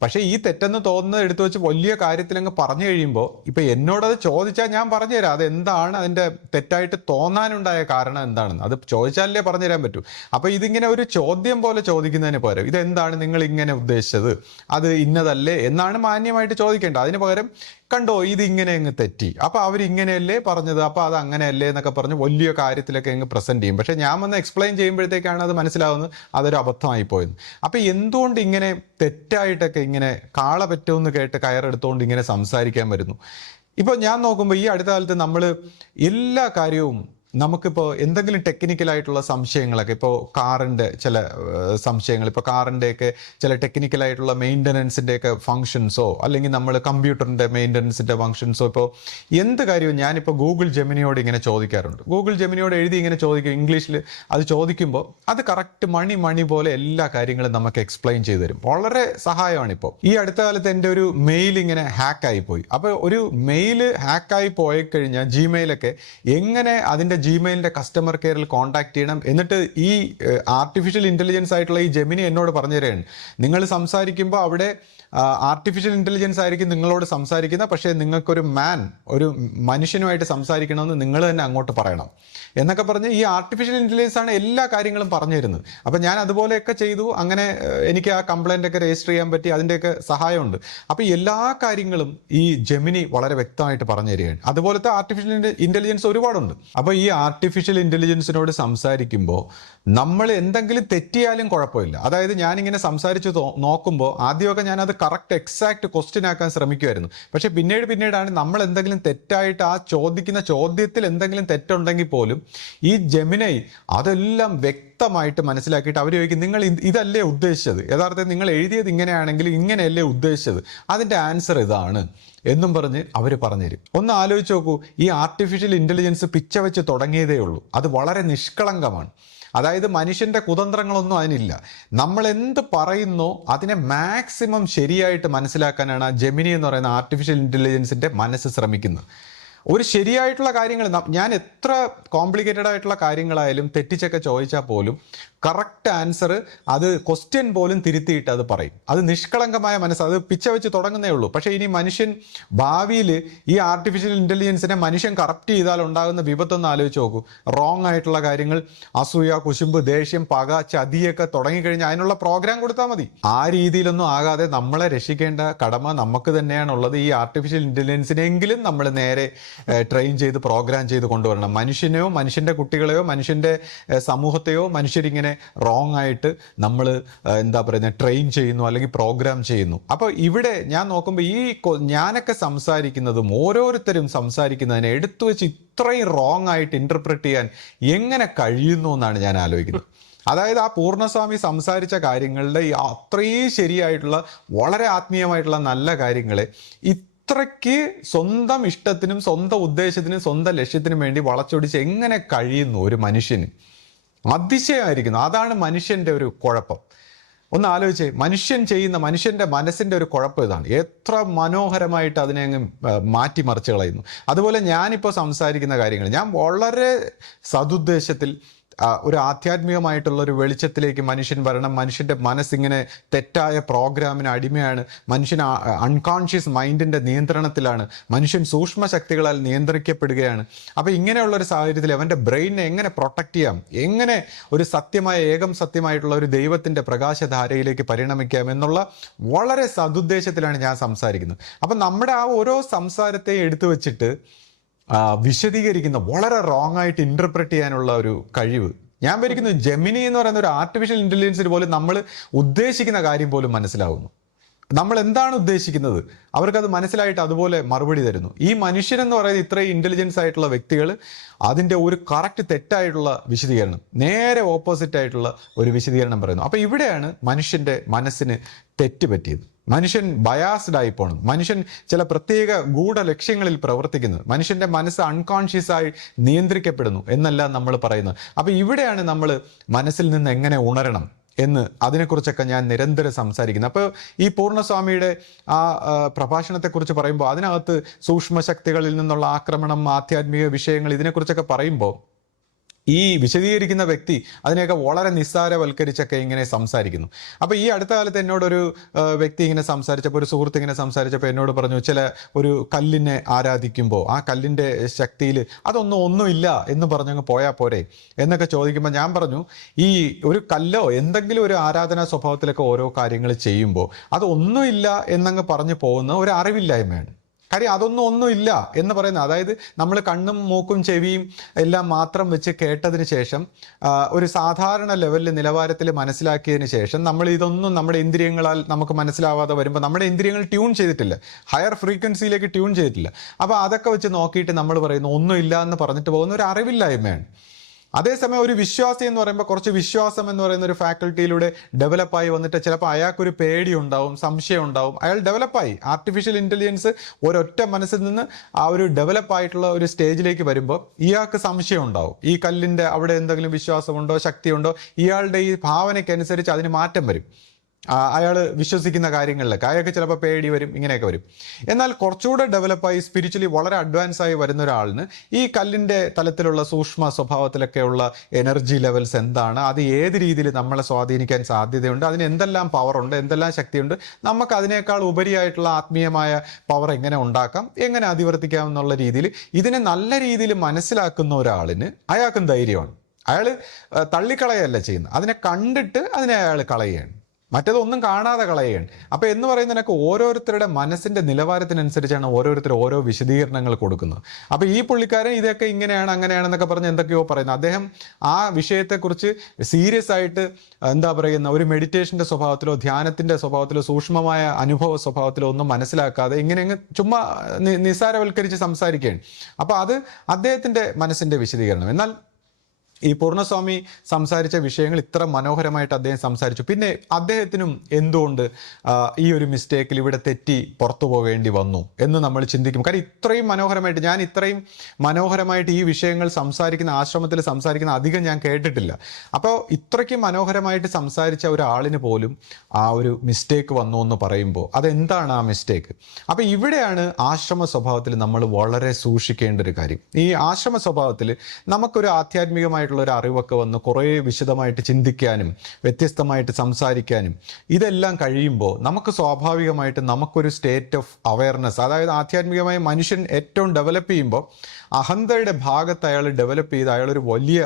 പക്ഷേ ഈ തെറ്റെന്ന് തോന്നുന്നത് എടുത്തു വെച്ച് വലിയ കാര്യത്തിലങ്ങ് പറഞ്ഞു കഴിയുമ്പോൾ, ഇപ്പം എന്നോടത് ചോദിച്ചാൽ ഞാൻ പറഞ്ഞുതരാം അതെന്താണ് അതിൻ്റെ തെറ്റായിട്ട് തോന്നാനുണ്ടായ കാരണം എന്താണെന്ന്. അത് ചോദിച്ചാലേ പറഞ്ഞുതരാൻ പറ്റൂ. അപ്പോൾ ഇതിങ്ങനെ ഒരു ചോദ്യം പോലെ ചോദിക്കുന്നതിന് പകരം ഇതെന്താണ് നിങ്ങൾ ഇങ്ങനെ ഉദ്ദേശിച്ചത്, അത് ഇന്നതല്ലേ എന്നാണ് മാന്യമായിട്ട് ചോദിക്കേണ്ടത്. അതിന് പകരം കണ്ടോ ഇത് ഇങ്ങനെ അങ്ങ് തെറ്റി, അപ്പോൾ അവരിങ്ങനെയല്ലേ പറഞ്ഞത്, അപ്പോൾ അത് അങ്ങനെയല്ലേ എന്നൊക്കെ പറഞ്ഞ് വലിയ കാര്യത്തിലൊക്കെ അങ്ങ് പ്രസൻറ്റ് ചെയ്യും. പക്ഷേ ഞാൻ വന്ന് എക്സ്പ്ലെയിൻ ചെയ്യുമ്പോഴത്തേക്കാണ് അത് മനസ്സിലാവുന്നത് അതൊരു അബദ്ധമായി പോയത്. അപ്പോൾ എന്തുകൊണ്ട് ഇങ്ങനെ തെറ്റായിട്ടൊക്കെ ഇങ്ങനെ കാള പറ്റുമെന്ന് കേട്ട് കയറെടുത്തുകൊണ്ട് ഇങ്ങനെ സംസാരിക്കാൻ വരുന്നു? ഇപ്പോൾ ഞാൻ നോക്കുമ്പോൾ ഈ അടുത്ത കാലത്ത് നമ്മൾ എല്ലാ കാര്യവും നമുക്കിപ്പോൾ എന്തെങ്കിലും ടെക്നിക്കലായിട്ടുള്ള സംശയങ്ങളൊക്കെ, ഇപ്പോൾ കാറിൻ്റെ ചില സംശയങ്ങൾ, ഇപ്പോൾ കാറിൻ്റെയൊക്കെ ചില ടെക്നിക്കലായിട്ടുള്ള മെയിൻ്റനൻസിൻ്റെയൊക്കെ ഫങ്ഷൻസോ അല്ലെങ്കിൽ നമ്മൾ കമ്പ്യൂട്ടറിൻ്റെ മെയിൻ്റനൻസിൻ്റെ ഫങ്ഷൻസോ, ഇപ്പോൾ എന്ത് കാര്യവും ഞാനിപ്പോൾ ഗൂഗിൾ ജെമിനിയോട് ഇങ്ങനെ ചോദിക്കാറുണ്ട്. ഗൂഗിൾ ജെമിനിയോട് എഴുതി ഇങ്ങനെ ചോദിക്കും, ഇംഗ്ലീഷിൽ അത് ചോദിക്കുമ്പോൾ അത് കറക്റ്റ് മണി പോലെ എല്ലാ കാര്യങ്ങളും നമുക്ക് എക്സ്പ്ലെയിൻ ചെയ്തു തരും. വളരെ സഹായമാണിപ്പോൾ. ഈ അടുത്ത കാലത്ത് എൻ്റെ ഒരു മെയിൽ ഇങ്ങനെ ഹാക്കായിപ്പോയി. അപ്പോൾ ഒരു മെയിൽ ഹാക്കായി പോയി കഴിഞ്ഞാൽ ജിമെയിലൊക്കെ എങ്ങനെ അതിൻ്റെ ജിമെയിലിൻ്റെ കസ്റ്റമർ കെയറിൽ കോൺടാക്ട് ചെയ്യണം, എന്നിട്ട് ഈ ആർട്ടിഫിഷ്യൽ ഇൻ്റലിജൻസ് ആയിട്ടുള്ള ഈ ജെമിനി എന്നോട് പറഞ്ഞു തരികയാണ്, നിങ്ങൾ സംസാരിക്കുമ്പോൾ അവിടെ ആർട്ടിഫിഷ്യൽ ഇൻ്റലിജൻസ് ആയിരിക്കും നിങ്ങളോട് സംസാരിക്കുന്നത്, പക്ഷേ നിങ്ങൾക്കൊരു ഒരു മനുഷ്യനുമായിട്ട് സംസാരിക്കണമെന്ന് നിങ്ങൾ തന്നെ അങ്ങോട്ട് പറയണം എന്നൊക്കെ പറഞ്ഞ് ഈ ആർട്ടിഫിഷ്യൽ ഇൻ്റലിജൻസ് ആണ് എല്ലാ കാര്യങ്ങളും പറഞ്ഞു തരുന്നത്. അപ്പം ഞാൻ അതുപോലെയൊക്കെ ചെയ്തു. അങ്ങനെ എനിക്ക് ആ കംപ്ലൈൻ്റ് ഒക്കെ രജിസ്റ്റർ ചെയ്യാൻ പറ്റി, അതിൻ്റെയൊക്കെ സഹായമുണ്ട്. അപ്പോൾ എല്ലാ കാര്യങ്ങളും ഈ ജെമിനി വളരെ വ്യക്തമായിട്ട് പറഞ്ഞു തരികയാണ്. അതുപോലത്തെ ആർട്ടിഫിഷ്യൽ ഇൻ്റലിജൻസ് ഒരുപാടുണ്ട്. അപ്പോൾ ഈ ആർട്ടിഫിഷ്യൽ ഇൻ്റലിജൻസിനോട് സംസാരിക്കുമ്പോൾ നമ്മൾ എന്തെങ്കിലും തെറ്റിയാലും കുഴപ്പമില്ല. അതായത് ഞാനിങ്ങനെ സംസാരിച്ച് നോക്കുമ്പോൾ ആദ്യമൊക്കെ ഞാനത് കറക്റ്റ് എക്സാക്റ്റ് ക്വസ്റ്റ്യൻ ആക്കാൻ ശ്രമിക്കുമായിരുന്നു. പക്ഷേ പിന്നീടാണ് നമ്മൾ എന്തെങ്കിലും തെറ്റായിട്ട് ആ ചോദിക്കുന്ന ചോദ്യത്തിൽ എന്തെങ്കിലും തെറ്റുണ്ടെങ്കിൽ പോലും ഈ ജെമിനൈ അതെല്ലാം വ്യക്തമായിട്ട് മനസ്സിലാക്കിയിട്ട് അവർ ചോദിക്കും, നിങ്ങൾ ഇതല്ലേ ഉദ്ദേശിച്ചത്, യഥാർത്ഥത്തിൽ നിങ്ങൾ എഴുതിയത് ഇങ്ങനെയാണെങ്കിൽ ഇങ്ങനെയല്ലേ ഉദ്ദേശിച്ചത്, അതിൻ്റെ ആൻസർ ഇതാണ് എന്നും പറഞ്ഞ് അവർ പറഞ്ഞുതരും. ഒന്ന് ആലോചിച്ച് നോക്കൂ, ഈ ആർട്ടിഫിഷ്യൽ ഇൻ്റലിജൻസ് പിച്ച വെച്ച് തുടങ്ങിയതേ ഉള്ളൂ. അത് വളരെ നിഷ്കളങ്കമാണ്. അതായത് മനുഷ്യൻ്റെ കുതന്ത്രങ്ങളൊന്നും അതിനില്ല. നമ്മൾ എന്ത് പറയുന്നോ അതിനെ മാക്സിമം ശരിയായിട്ട് മനസ്സിലാക്കാനാണ് ആ ജെമിനി എന്ന് പറയുന്ന ആർട്ടിഫിഷ്യൽ ഇൻ്റലിജൻസിൻ്റെ മനസ്സ് ശ്രമിക്കുന്നത്. ഒരു ശരിയായിട്ടുള്ള കാര്യങ്ങൾ ഞാൻ എത്ര കോംപ്ലിക്കേറ്റഡ് ആയിട്ടുള്ള കാര്യങ്ങളായാലും തെറ്റിച്ചൊക്കെ ചോദിച്ചാൽ പോലും കറക്റ്റ് ആൻസർ അത് ക്വസ്റ്റ്യൻ പോലും തിരുത്തിയിട്ട് അത് പറയും. അത് നിഷ്കളങ്കമായ മനസ്സ്, അത് പിച്ച വെച്ച് തുടങ്ങുന്നേ ഉള്ളൂ. പക്ഷേ ഇനി മനുഷ്യൻ ഭാവിയിൽ ഈ ആർട്ടിഫിഷ്യൽ ഇൻ്റലിജൻസിനെ മനുഷ്യൻ കറപ്റ്റ് ചെയ്താൽ ഉണ്ടാകുന്ന വിപത്തൊന്ന് ആലോചിച്ച് നോക്കൂ. റോങ് ആയിട്ടുള്ള കാര്യങ്ങൾ, അസൂയ, കുശുമ്പ്, ദേഷ്യം, പക, ചതിയൊക്കെ തുടങ്ങിക്കഴിഞ്ഞാൽ അതിനുള്ള പ്രോഗ്രാം കൊടുത്താൽ മതി. ആ രീതിയിലൊന്നും ആകാതെ നമ്മളെ രക്ഷിക്കേണ്ട കടമ നമുക്ക് തന്നെയാണുള്ളത്. ഈ ആർട്ടിഫിഷ്യൽ ഇൻ്റലിജൻസിനെങ്കിലും നമ്മൾ നേരെ ട്രെയിൻ ചെയ്ത് പ്രോഗ്രാം ചെയ്ത് കൊണ്ടുവരണം. മനുഷ്യനെയോ മനുഷ്യൻ്റെ കുട്ടികളെയോ മനുഷ്യൻ്റെ സമൂഹത്തെയോ മനുഷ്യരിങ്ങനെ റോങ് ആയിട്ട് നമ്മൾ എന്താ പറയുന്നത് ട്രെയിൻ ചെയ്യുന്നു അല്ലെങ്കിൽ പ്രോഗ്രാം ചെയ്യുന്നു. അപ്പോൾ ഇവിടെ ഞാൻ നോക്കുമ്പോൾ ഞാനൊക്കെ സംസാരിക്കുന്നതും ഓരോരുത്തരും സംസാരിക്കുന്നതിനെ എടുത്തു വെച്ച് ഇത്രയും റോങ് ആയിട്ട് ഇൻ്റർപ്രറ്റ് ചെയ്യാൻ എങ്ങനെ കഴിയുന്നു എന്നാണ് ഞാൻ ആലോചിക്കുന്നത്. അതായത് ആ പൂർണ്ണസ്വാമി സംസാരിച്ച കാര്യങ്ങളുടെ അത്രയും ശരിയായിട്ടുള്ള വളരെ ആത്മീയമായിട്ടുള്ള നല്ല കാര്യങ്ങളെ ഇത്രയ്ക്ക് സ്വന്തം ഇഷ്ടത്തിനും സ്വന്തം ഉദ്ദേശത്തിനും സ്വന്തം ലക്ഷ്യത്തിനും വേണ്ടി വളച്ചൊടിച്ച് എങ്ങനെ കഴിയുന്നു ഒരു മനുഷ്യന്? അതിശയമായിരിക്കുന്നു. അതാണ് മനുഷ്യൻ്റെ ഒരു കുഴപ്പം. ഒന്ന് ആലോചിച്ചേ, മനുഷ്യൻ്റെ മനസ്സിൻ്റെ ഒരു കുഴപ്പം ഇതാണ്. എത്ര മനോഹരമായിട്ട് അതിനെ അങ്ങ് മാറ്റിമറിച്ച് കളയുന്നു. അതുപോലെ ഞാനിപ്പോൾ സംസാരിക്കുന്ന കാര്യങ്ങൾ ഞാൻ വളരെ സതുദ്ദേശത്തിൽ ഒരു ആധ്യാത്മികമായിട്ടുള്ള ഒരു വെളിച്ചത്തിലേക്ക് മനുഷ്യൻ വരണം. മനുഷ്യൻ്റെ മനസ്സിങ്ങനെ തെറ്റായ പ്രോഗ്രാമിന് അടിമയാണ്. മനുഷ്യൻ അൺകോൺഷ്യസ് മൈൻഡിൻ്റെ നിയന്ത്രണത്തിലാണ്. മനുഷ്യൻ സൂക്ഷ്മ ശക്തികളാൽ നിയന്ത്രിക്കപ്പെടുകയാണ്. അപ്പോൾ ഇങ്ങനെയുള്ളൊരു സാഹചര്യത്തിൽ അവൻ്റെ ബ്രെയിനെ എങ്ങനെ പ്രൊട്ടക്റ്റ് ചെയ്യാം, എങ്ങനെ ഒരു ഏകം സത്യമായിട്ടുള്ള ഒരു ദൈവത്തിൻ്റെ പ്രകാശധാരയിലേക്ക് പരിണമിക്കാം എന്നുള്ള വളരെ സതുദ്ദേശത്തിലാണ് ഞാൻ സംസാരിക്കുന്നത്. അപ്പം നമ്മുടെ ആ ഓരോ സംസാരത്തെയും എടുത്തു വെച്ചിട്ട് വിശദീകരിക്കുന്ന വളരെ റോങ് ആയിട്ട് ഇൻ്റർപ്രറ്റ് ചെയ്യാനുള്ള ഒരു കഴിവ് ഞാൻ വിചാരിക്കുന്നു ജെമിനി എന്ന് പറയുന്ന ഒരു ആർട്ടിഫിഷ്യൽ ഇൻ്റലിജൻസിന് പോലും നമ്മൾ ഉദ്ദേശിക്കുന്ന കാര്യം പോലും മനസ്സിലാവുന്നു. നമ്മൾ എന്താണ് ഉദ്ദേശിക്കുന്നത് അവർക്കത് മനസ്സിലായിട്ട് അതുപോലെ മറുപടി തരുന്നു. ഈ മനുഷ്യരെന്ന് പറയുന്നത് ഇത്രയും ഇൻ്റലിജൻസ് ആയിട്ടുള്ള വ്യക്തികൾ അതിൻ്റെ ഒരു കറക്റ്റ് തെറ്റായിട്ടുള്ള വിശദീകരണം, നേരെ ഓപ്പോസിറ്റ് ആയിട്ടുള്ള ഒരു വിശദീകരണം പറയുന്നു. അപ്പോൾ ഇവിടെയാണ് മനുഷ്യൻ്റെ മനസ്സിന് തെറ്റ് പറ്റിയത്. മനുഷ്യൻ ബയാസ്ഡ് ആയി പോകണം. മനുഷ്യൻ ചില പ്രത്യേക ഗൂഢലക്ഷ്യങ്ങളിൽ പ്രവർത്തിക്കുന്നത്. മനുഷ്യൻ്റെ മനസ്സ് അൺകോൺഷ്യസ് ആയി നിയന്ത്രിക്കപ്പെടുന്നു എന്നെല്ലാം നമ്മൾ പറയുന്നത്. അപ്പോൾ ഇവിടെയാണ് നമ്മൾ മനസ്സിൽ നിന്ന് എങ്ങനെ ഉണരണം എന്ന് അതിനെക്കുറിച്ചൊക്കെ ഞാൻ നിരന്തരം സംസാരിക്കുന്നത്. അപ്പോൾ ഈ പൂർണ്ണസ്വാമിയുടെ ആ പ്രഭാഷണത്തെക്കുറിച്ച് പറയുമ്പോൾ അതിനകത്ത് സൂക്ഷ്മശക്തികളിൽ നിന്നുള്ള ആക്രമണം, ആധ്യാത്മിക വിഷയങ്ങൾ, ഇതിനെക്കുറിച്ചൊക്കെ പറയുമ്പോൾ ഈ വിശദീകരിക്കുന്ന വ്യക്തി അതിനെയൊക്കെ വളരെ നിസ്സാരവൽക്കരിച്ചൊക്കെ ഇങ്ങനെ സംസാരിക്കുന്നു. അപ്പോൾ ഈ അടുത്ത കാലത്ത് എന്നോടൊരു വ്യക്തി ഇങ്ങനെ സംസാരിച്ചപ്പോൾ, ഒരു സുഹൃത്ത് ഇങ്ങനെ സംസാരിച്ചപ്പോൾ എന്നോട് പറഞ്ഞു, ഒരു കല്ലിനെ ആരാധിക്കുമ്പോൾ ആ കല്ലിൻ്റെ ശക്തിയിൽ ഒന്നുമില്ല എന്ന് പറഞ്ഞങ്ങ് പോയാൽ പോരെ എന്നൊക്കെ ചോദിക്കുമ്പോൾ ഞാൻ പറഞ്ഞു, ഈ ഒരു കല്ലോ എന്തെങ്കിലും ഒരു ആരാധനാ സ്വഭാവത്തിലൊക്കെ ഓരോ കാര്യങ്ങൾ ചെയ്യുമ്പോൾ അതൊന്നുമില്ല എന്നങ്ങ് പറഞ്ഞു പോകുന്ന ഒരു അറിവില്ലായ്മയാണ്. കാര്യം ഒന്നുമില്ല എന്ന് പറയുന്നത്, അതായത് നമ്മൾ കണ്ണും മൂക്കും ചെവിയും എല്ലാം മാത്രം വെച്ച് കേട്ടതിന് ശേഷം ഒരു സാധാരണ ലെവലിൽ നിലവാരത്തിൽ മനസ്സിലാക്കിയതിന് ശേഷം നമ്മൾ ഇതൊന്നും നമ്മുടെ ഇന്ദ്രിയങ്ങളാൽ നമുക്ക് മനസ്സിലാവാതെ വരുമ്പോൾ നമ്മുടെ ഇന്ദ്രിയങ്ങൾ ട്യൂൺ ചെയ്തിട്ടില്ല, ഹയർ ഫ്രീക്വൻസിയിലേക്ക് ട്യൂൺ ചെയ്തിട്ടില്ല. അപ്പോൾ അതൊക്കെ വെച്ച് നോക്കിയിട്ട് നമ്മൾ പറയുന്നു ഒന്നുമില്ല എന്ന് പറഞ്ഞിട്ട് പോകുന്ന ഒരു അറിവില്ലായ്മയാണ്. അതേസമയം ഒരു വിശ്വാസി എന്ന് പറയുമ്പോൾ കുറച്ച് വിശ്വാസം എന്ന് പറയുന്ന ഒരു ഫാക്കൽറ്റിയിലൂടെ ഡെവലപ്പായി വന്നിട്ട് ചിലപ്പോൾ അയാൾക്കൊരു പേടി ഉണ്ടാവും, സംശയം ഉണ്ടാവും. അയാൾ ഡെവലപ്പായി, ആർട്ടിഫിഷ്യൽ ഇൻ്റലിജൻസ് ഒരൊറ്റ മനസ്സിൽ നിന്ന് ആ ഒരു ഡെവലപ്പായിട്ടുള്ള ഒരു സ്റ്റേജിലേക്ക് വരുമ്പോൾ ഇയാൾക്ക് സംശയം ഉണ്ടാവും. ഈ കല്ലിൻ്റെ അവിടെ എന്തെങ്കിലും വിശ്വാസമുണ്ടോ, ശക്തിയുണ്ടോ, ഇയാളുടെ ഈ ഭാവനയ്ക്കനുസരിച്ച് അതിന് മാറ്റം വരും. അയാൾ വിശ്വസിക്കുന്ന കാര്യങ്ങളിലൊക്കെ അയാൾക്ക് ചിലപ്പോൾ പേടി വരും, ഇങ്ങനെയൊക്കെ വരും. എന്നാൽ കുറച്ചുകൂടെ ഡെവലപ്പായി സ്പിരിച്വലി വളരെ അഡ്വാൻസ് ആയി വരുന്ന ഒരാളിന് ഈ കല്ലിൻ്റെ തലത്തിലുള്ള സൂക്ഷ്മ സ്വഭാവത്തിലൊക്കെയുള്ള എനർജി ലെവൽസ് എന്താണ്, അത് ഏത് രീതിയിൽ നമ്മളെ സ്വാധീനിക്കാൻ സാധ്യതയുണ്ട്, അതിന് എന്തെല്ലാം പവറുണ്ട്, എന്തെല്ലാം ശക്തിയുണ്ട്, നമുക്ക് അതിനേക്കാൾ ഉപരിയായിട്ടുള്ള ആത്മീയമായ പവർ എങ്ങനെ ഉണ്ടാക്കാം, എങ്ങനെ അതിവർത്തിക്കാം എന്നുള്ള രീതിയിൽ ഇതിനെ നല്ല രീതിയിൽ മനസ്സിലാക്കുന്ന ഒരാളിന് അയാൾക്കും ധൈര്യമാണ്. അയാൾ തള്ളിക്കളയല്ല ചെയ്യുന്നത്, അതിനെ കണ്ടിട്ട് അതിനെ അയാൾ കളയുകയാണ്. മറ്റേതൊന്നും കാണാതെ കളയുകയാണ്. അപ്പോൾ എന്ന് പറയുന്നതിനൊക്കെ ഓരോരുത്തരുടെ മനസ്സിൻ്റെ നിലവാരത്തിനനുസരിച്ചാണ് ഓരോരുത്തർ ഓരോ വിശദീകരണങ്ങൾ കൊടുക്കുന്നത്. അപ്പോൾ ഈ പുള്ളിക്കാരൻ ഇതൊക്കെ ഇങ്ങനെയാണ് അങ്ങനെയാണെന്നൊക്കെ പറഞ്ഞ് എന്തൊക്കെയോ പറയുന്നത്. അദ്ദേഹം ആ വിഷയത്തെക്കുറിച്ച് സീരിയസ് ആയിട്ട് എന്താ പറയുന്ന ഒരു മെഡിറ്റേഷൻ്റെ സ്വഭാവത്തിലോ ധ്യാനത്തിൻ്റെ സ്വഭാവത്തിലോ സൂക്ഷ്മമായ അനുഭവ സ്വഭാവത്തിലോ ഒന്നും മനസ്സിലാക്കാതെ ഇങ്ങനെ ചുമ്മാ നിസ്സാരവൽക്കരിച്ച് സംസാരിക്കുകയാണ്. അപ്പോൾ അത് അദ്ദേഹത്തിൻ്റെ മനസ്സിൻ്റെ വിശദീകരണം. എന്നാൽ ഈ പൂർണ്ണസ്വാമി സംസാരിച്ച വിഷയങ്ങൾ ഇത്ര മനോഹരമായിട്ട് അദ്ദേഹം സംസാരിച്ചു. പിന്നെ അദ്ദേഹത്തിനും എന്തുകൊണ്ട് ഈ ഒരു മിസ്റ്റേക്കിൽ ഇവിടെ തെറ്റി പുറത്തു പോകേണ്ടി വന്നു എന്ന് നമ്മൾ ചിന്തിക്കും. കാരണം ഇത്രയും മനോഹരമായിട്ട് ഇത്രയും മനോഹരമായിട്ട് ഈ വിഷയങ്ങൾ ആശ്രമത്തിൽ സംസാരിക്കുന്ന അധികം ഞാൻ കേട്ടിട്ടില്ല. അപ്പോൾ ഇത്രയ്ക്ക് മനോഹരമായിട്ട് സംസാരിച്ച ഒരാളിന് പോലും ആ ഒരു മിസ്റ്റേക്ക് വന്നു എന്ന് പറയുമ്പോൾ അതെന്താണ് ആ മിസ്റ്റേക്ക്? അപ്പോൾ ഇവിടെയാണ് ആശ്രമ സ്വഭാവത്തിൽ നമ്മൾ വളരെ സൂക്ഷിക്കേണ്ട ഒരു കാര്യം. ഈ ആശ്രമ സ്വഭാവത്തിൽ നമുക്കൊരു ആധ്യാത്മികമായിട്ടുള്ള ഒരു അറിവൊക്കെ വന്ന് കുറേ വിശദമായിട്ട് ചിന്തിക്കാനും വ്യത്യസ്തമായിട്ട് സംസാരിക്കാനും ഇതെല്ലാം കഴിയുമ്പോൾ നമുക്ക് സ്വാഭാവികമായിട്ട് നമുക്കൊരു സ്റ്റേറ്റ് ഓഫ് അവയർനെസ്, അതായത് ആധ്യാത്മികമായ മനുഷ്യൻ ഏറ്റവും ഡെവലപ്പ് ചെയ്യുമ്പോൾ അഹന്തയുടെ ഭാഗത്ത് അയാൾ ഡെവലപ്പ് ചെയ്ത് അയാളൊരു വലിയ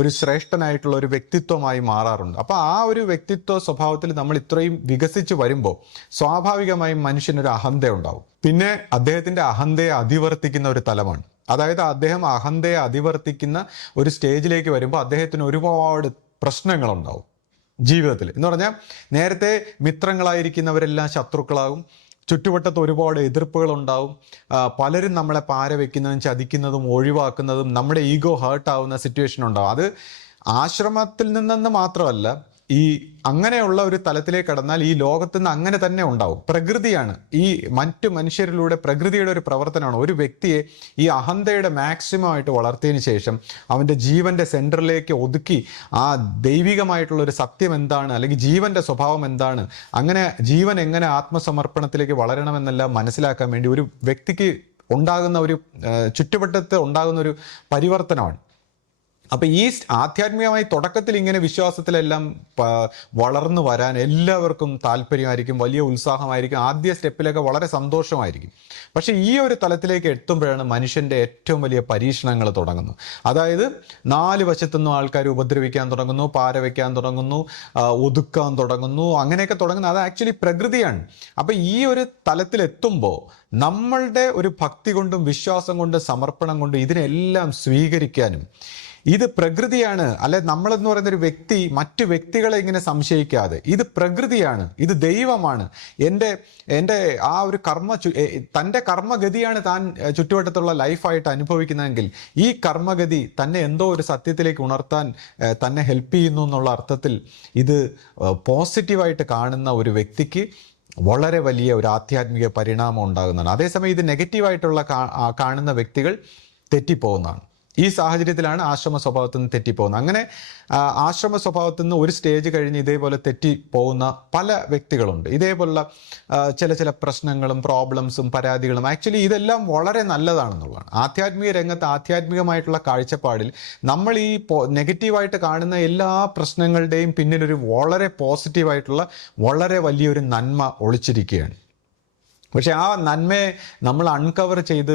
ഒരു ശ്രേഷ്ഠനായിട്ടുള്ള ഒരു വ്യക്തിത്വമായി മാറാറുണ്ട്. അപ്പോൾ ആ ഒരു വ്യക്തിത്വ സ്വഭാവത്തിൽ നമ്മൾ ഇത്രയും വികസിച്ച് വരുമ്പോൾ സ്വാഭാവികമായും മനുഷ്യനൊരു അഹന്ത ഉണ്ടാവും. പിന്നെ അദ്ദേഹത്തിൻ്റെ അഹന്തയെ അതിവർത്തിക്കുന്ന ഒരു തലമാണ്. അതായത് അദ്ദേഹം അഹന്തയെ അതിവർത്തിക്കുന്ന ഒരു സ്റ്റേജിലേക്ക് വരുമ്പോൾ അദ്ദേഹത്തിന് ഒരുപാട് പ്രശ്നങ്ങളുണ്ടാവും ജീവിതത്തിൽ. എന്ന് പറഞ്ഞാൽ നേരത്തെ മിത്രങ്ങളായിരിക്കുന്നവരെല്ലാം ശത്രുക്കളാകും, ചുറ്റുവട്ടത്ത് ഒരുപാട് എതിർപ്പുകളുണ്ടാവും, പലരും നമ്മളെ പാര വയ്ക്കുന്നതും ചതിക്കുന്നതും ഒഴിവാക്കുന്നതും നമ്മുടെ ഈഗോ ഹേർട്ടാവുന്ന സിറ്റുവേഷൻ ഉണ്ടാവും. അത് ആശ്രമത്തിൽ നിന്നെന്ന് മാത്രമല്ല, ഈ അങ്ങനെയുള്ള ഒരു തലത്തിലേക്ക് കടന്നാൽ ഈ ലോകത്ത് നിന്ന് അങ്ങനെ തന്നെ ഉണ്ടാവും. പ്രകൃതിയാണ്, ഈ മറ്റു മനുഷ്യരിലൂടെ പ്രകൃതിയുടെ ഒരു പ്രവർത്തനമാണ് ഒരു വ്യക്തിയെ ഈ അഹന്തയുടെ മാക്സിമം ആയിട്ട് വളർത്തിയതിന് ശേഷം അവൻ്റെ ജീവൻ്റെ സെൻറ്ററിലേക്ക് ഒതുക്കി ആ ദൈവികമായിട്ടുള്ള ഒരു സത്യം എന്താണ്, അല്ലെങ്കിൽ ജീവൻ്റെ സ്വഭാവം എന്താണ്, അങ്ങനെ ജീവൻ എങ്ങനെ ആത്മസമർപ്പണത്തിലേക്ക് വളരണമെന്നെല്ലാം മനസ്സിലാക്കാൻ വേണ്ടി ഒരു വ്യക്തിക്ക് ഉണ്ടാകുന്ന ഒരു ചുറ്റുവട്ടത്ത് ഉണ്ടാകുന്ന ഒരു പരിവർത്തനമാണ്. അപ്പോൾ ഈ ആധ്യാത്മികമായി തുടക്കത്തിൽ ഇങ്ങനെ വിശ്വാസത്തിലെല്ലാം വളർന്നു വരാൻ എല്ലാവർക്കും താല്പര്യമായിരിക്കും, വലിയ ഉത്സാഹമായിരിക്കും, ആദ്യ സ്റ്റെപ്പിലൊക്കെ വളരെ സന്തോഷമായിരിക്കും. പക്ഷേ ഈ ഒരു തലത്തിലേക്ക് എത്തുമ്പോഴാണ് മനുഷ്യൻ്റെ ഏറ്റവും വലിയ പരീക്ഷണങ്ങൾ തുടങ്ങുന്നത്. അതായത് 4 വശത്തുനിന്നും ആൾക്കാർ ഉപദ്രവിക്കാൻ തുടങ്ങുന്നു, പാര വയ്ക്കാൻ തുടങ്ങുന്നു, ഒതുക്കാൻ തുടങ്ങുന്നു, അങ്ങനെയൊക്കെ തുടങ്ങുന്നത് അത് ആക്ച്വലി പ്രകൃതിയാണ്. അപ്പോൾ ഈ ഒരു തലത്തിലെത്തുമ്പോൾ നമ്മളുടെ ഒരു ഭക്തി കൊണ്ടും വിശ്വാസം കൊണ്ടും സമർപ്പണം കൊണ്ടും ഇതിനെല്ലാം സ്വീകരിക്കാനും, ഇത് പ്രകൃതിയാണ്, അല്ലെ നമ്മളെന്ന് പറയുന്ന ഒരു വ്യക്തി മറ്റു വ്യക്തികളെ ഇങ്ങനെ സംശയിക്കാതെ ഇത് പ്രകൃതിയാണ്, ഇത് ദൈവമാണ്, എൻ്റെ ആ ഒരു തൻ്റെ കർമ്മഗതിയാണ് താൻ ചുറ്റുവട്ടത്തുള്ള ലൈഫായിട്ട് അനുഭവിക്കുന്നതെങ്കിൽ ഈ കർമ്മഗതി തന്നെ എന്തോ ഒരു സത്യത്തിലേക്ക് ഉണർത്താൻ തന്നെ ഹെൽപ്പ് ചെയ്യുന്നു എന്നുള്ള അർത്ഥത്തിൽ ഇത് പോസിറ്റീവായിട്ട് കാണുന്ന ഒരു വ്യക്തിക്ക് വളരെ വലിയ ഒരു ആധ്യാത്മിക പരിണാമം ഉണ്ടാകുന്നതാണ്. അതേസമയം ഇത് നെഗറ്റീവായിട്ടുള്ള കാണുന്ന വ്യക്തികൾ തെറ്റിപ്പോകുന്നതാണ്. ഈ സാഹചര്യത്തിലാണ് ആശ്രമ സ്വഭാവത്തിൽ നിന്ന് തെറ്റിപ്പോകുന്നത്. അങ്ങനെ ആശ്രമ സ്വഭാവത്തിൽ നിന്ന് ഒരു സ്റ്റേജ് കഴിഞ്ഞ് ഇതേപോലെ തെറ്റിപ്പോകുന്ന പല വ്യക്തികളുണ്ട്. ഇതേപോലുള്ള ചില പ്രശ്നങ്ങളും പ്രോബ്ലംസും പരാതികളും ആക്ച്വലി ഇതെല്ലാം വളരെ നല്ലതാണെന്നുള്ളതാണ്. ആധ്യാത്മിക രംഗത്ത് ആധ്യാത്മികമായിട്ടുള്ള കാഴ്ചപ്പാടിൽ നമ്മൾ ഈ നെഗറ്റീവായിട്ട് കാണുന്ന എല്ലാ പ്രശ്നങ്ങളുടെയും പിന്നിലൊരു വളരെ പോസിറ്റീവായിട്ടുള്ള വളരെ വലിയൊരു നന്മ ഒളിച്ചിരിക്കുകയാണ്. പക്ഷെ ആ നന്മയെ നമ്മൾ അൺകവർ ചെയ്ത്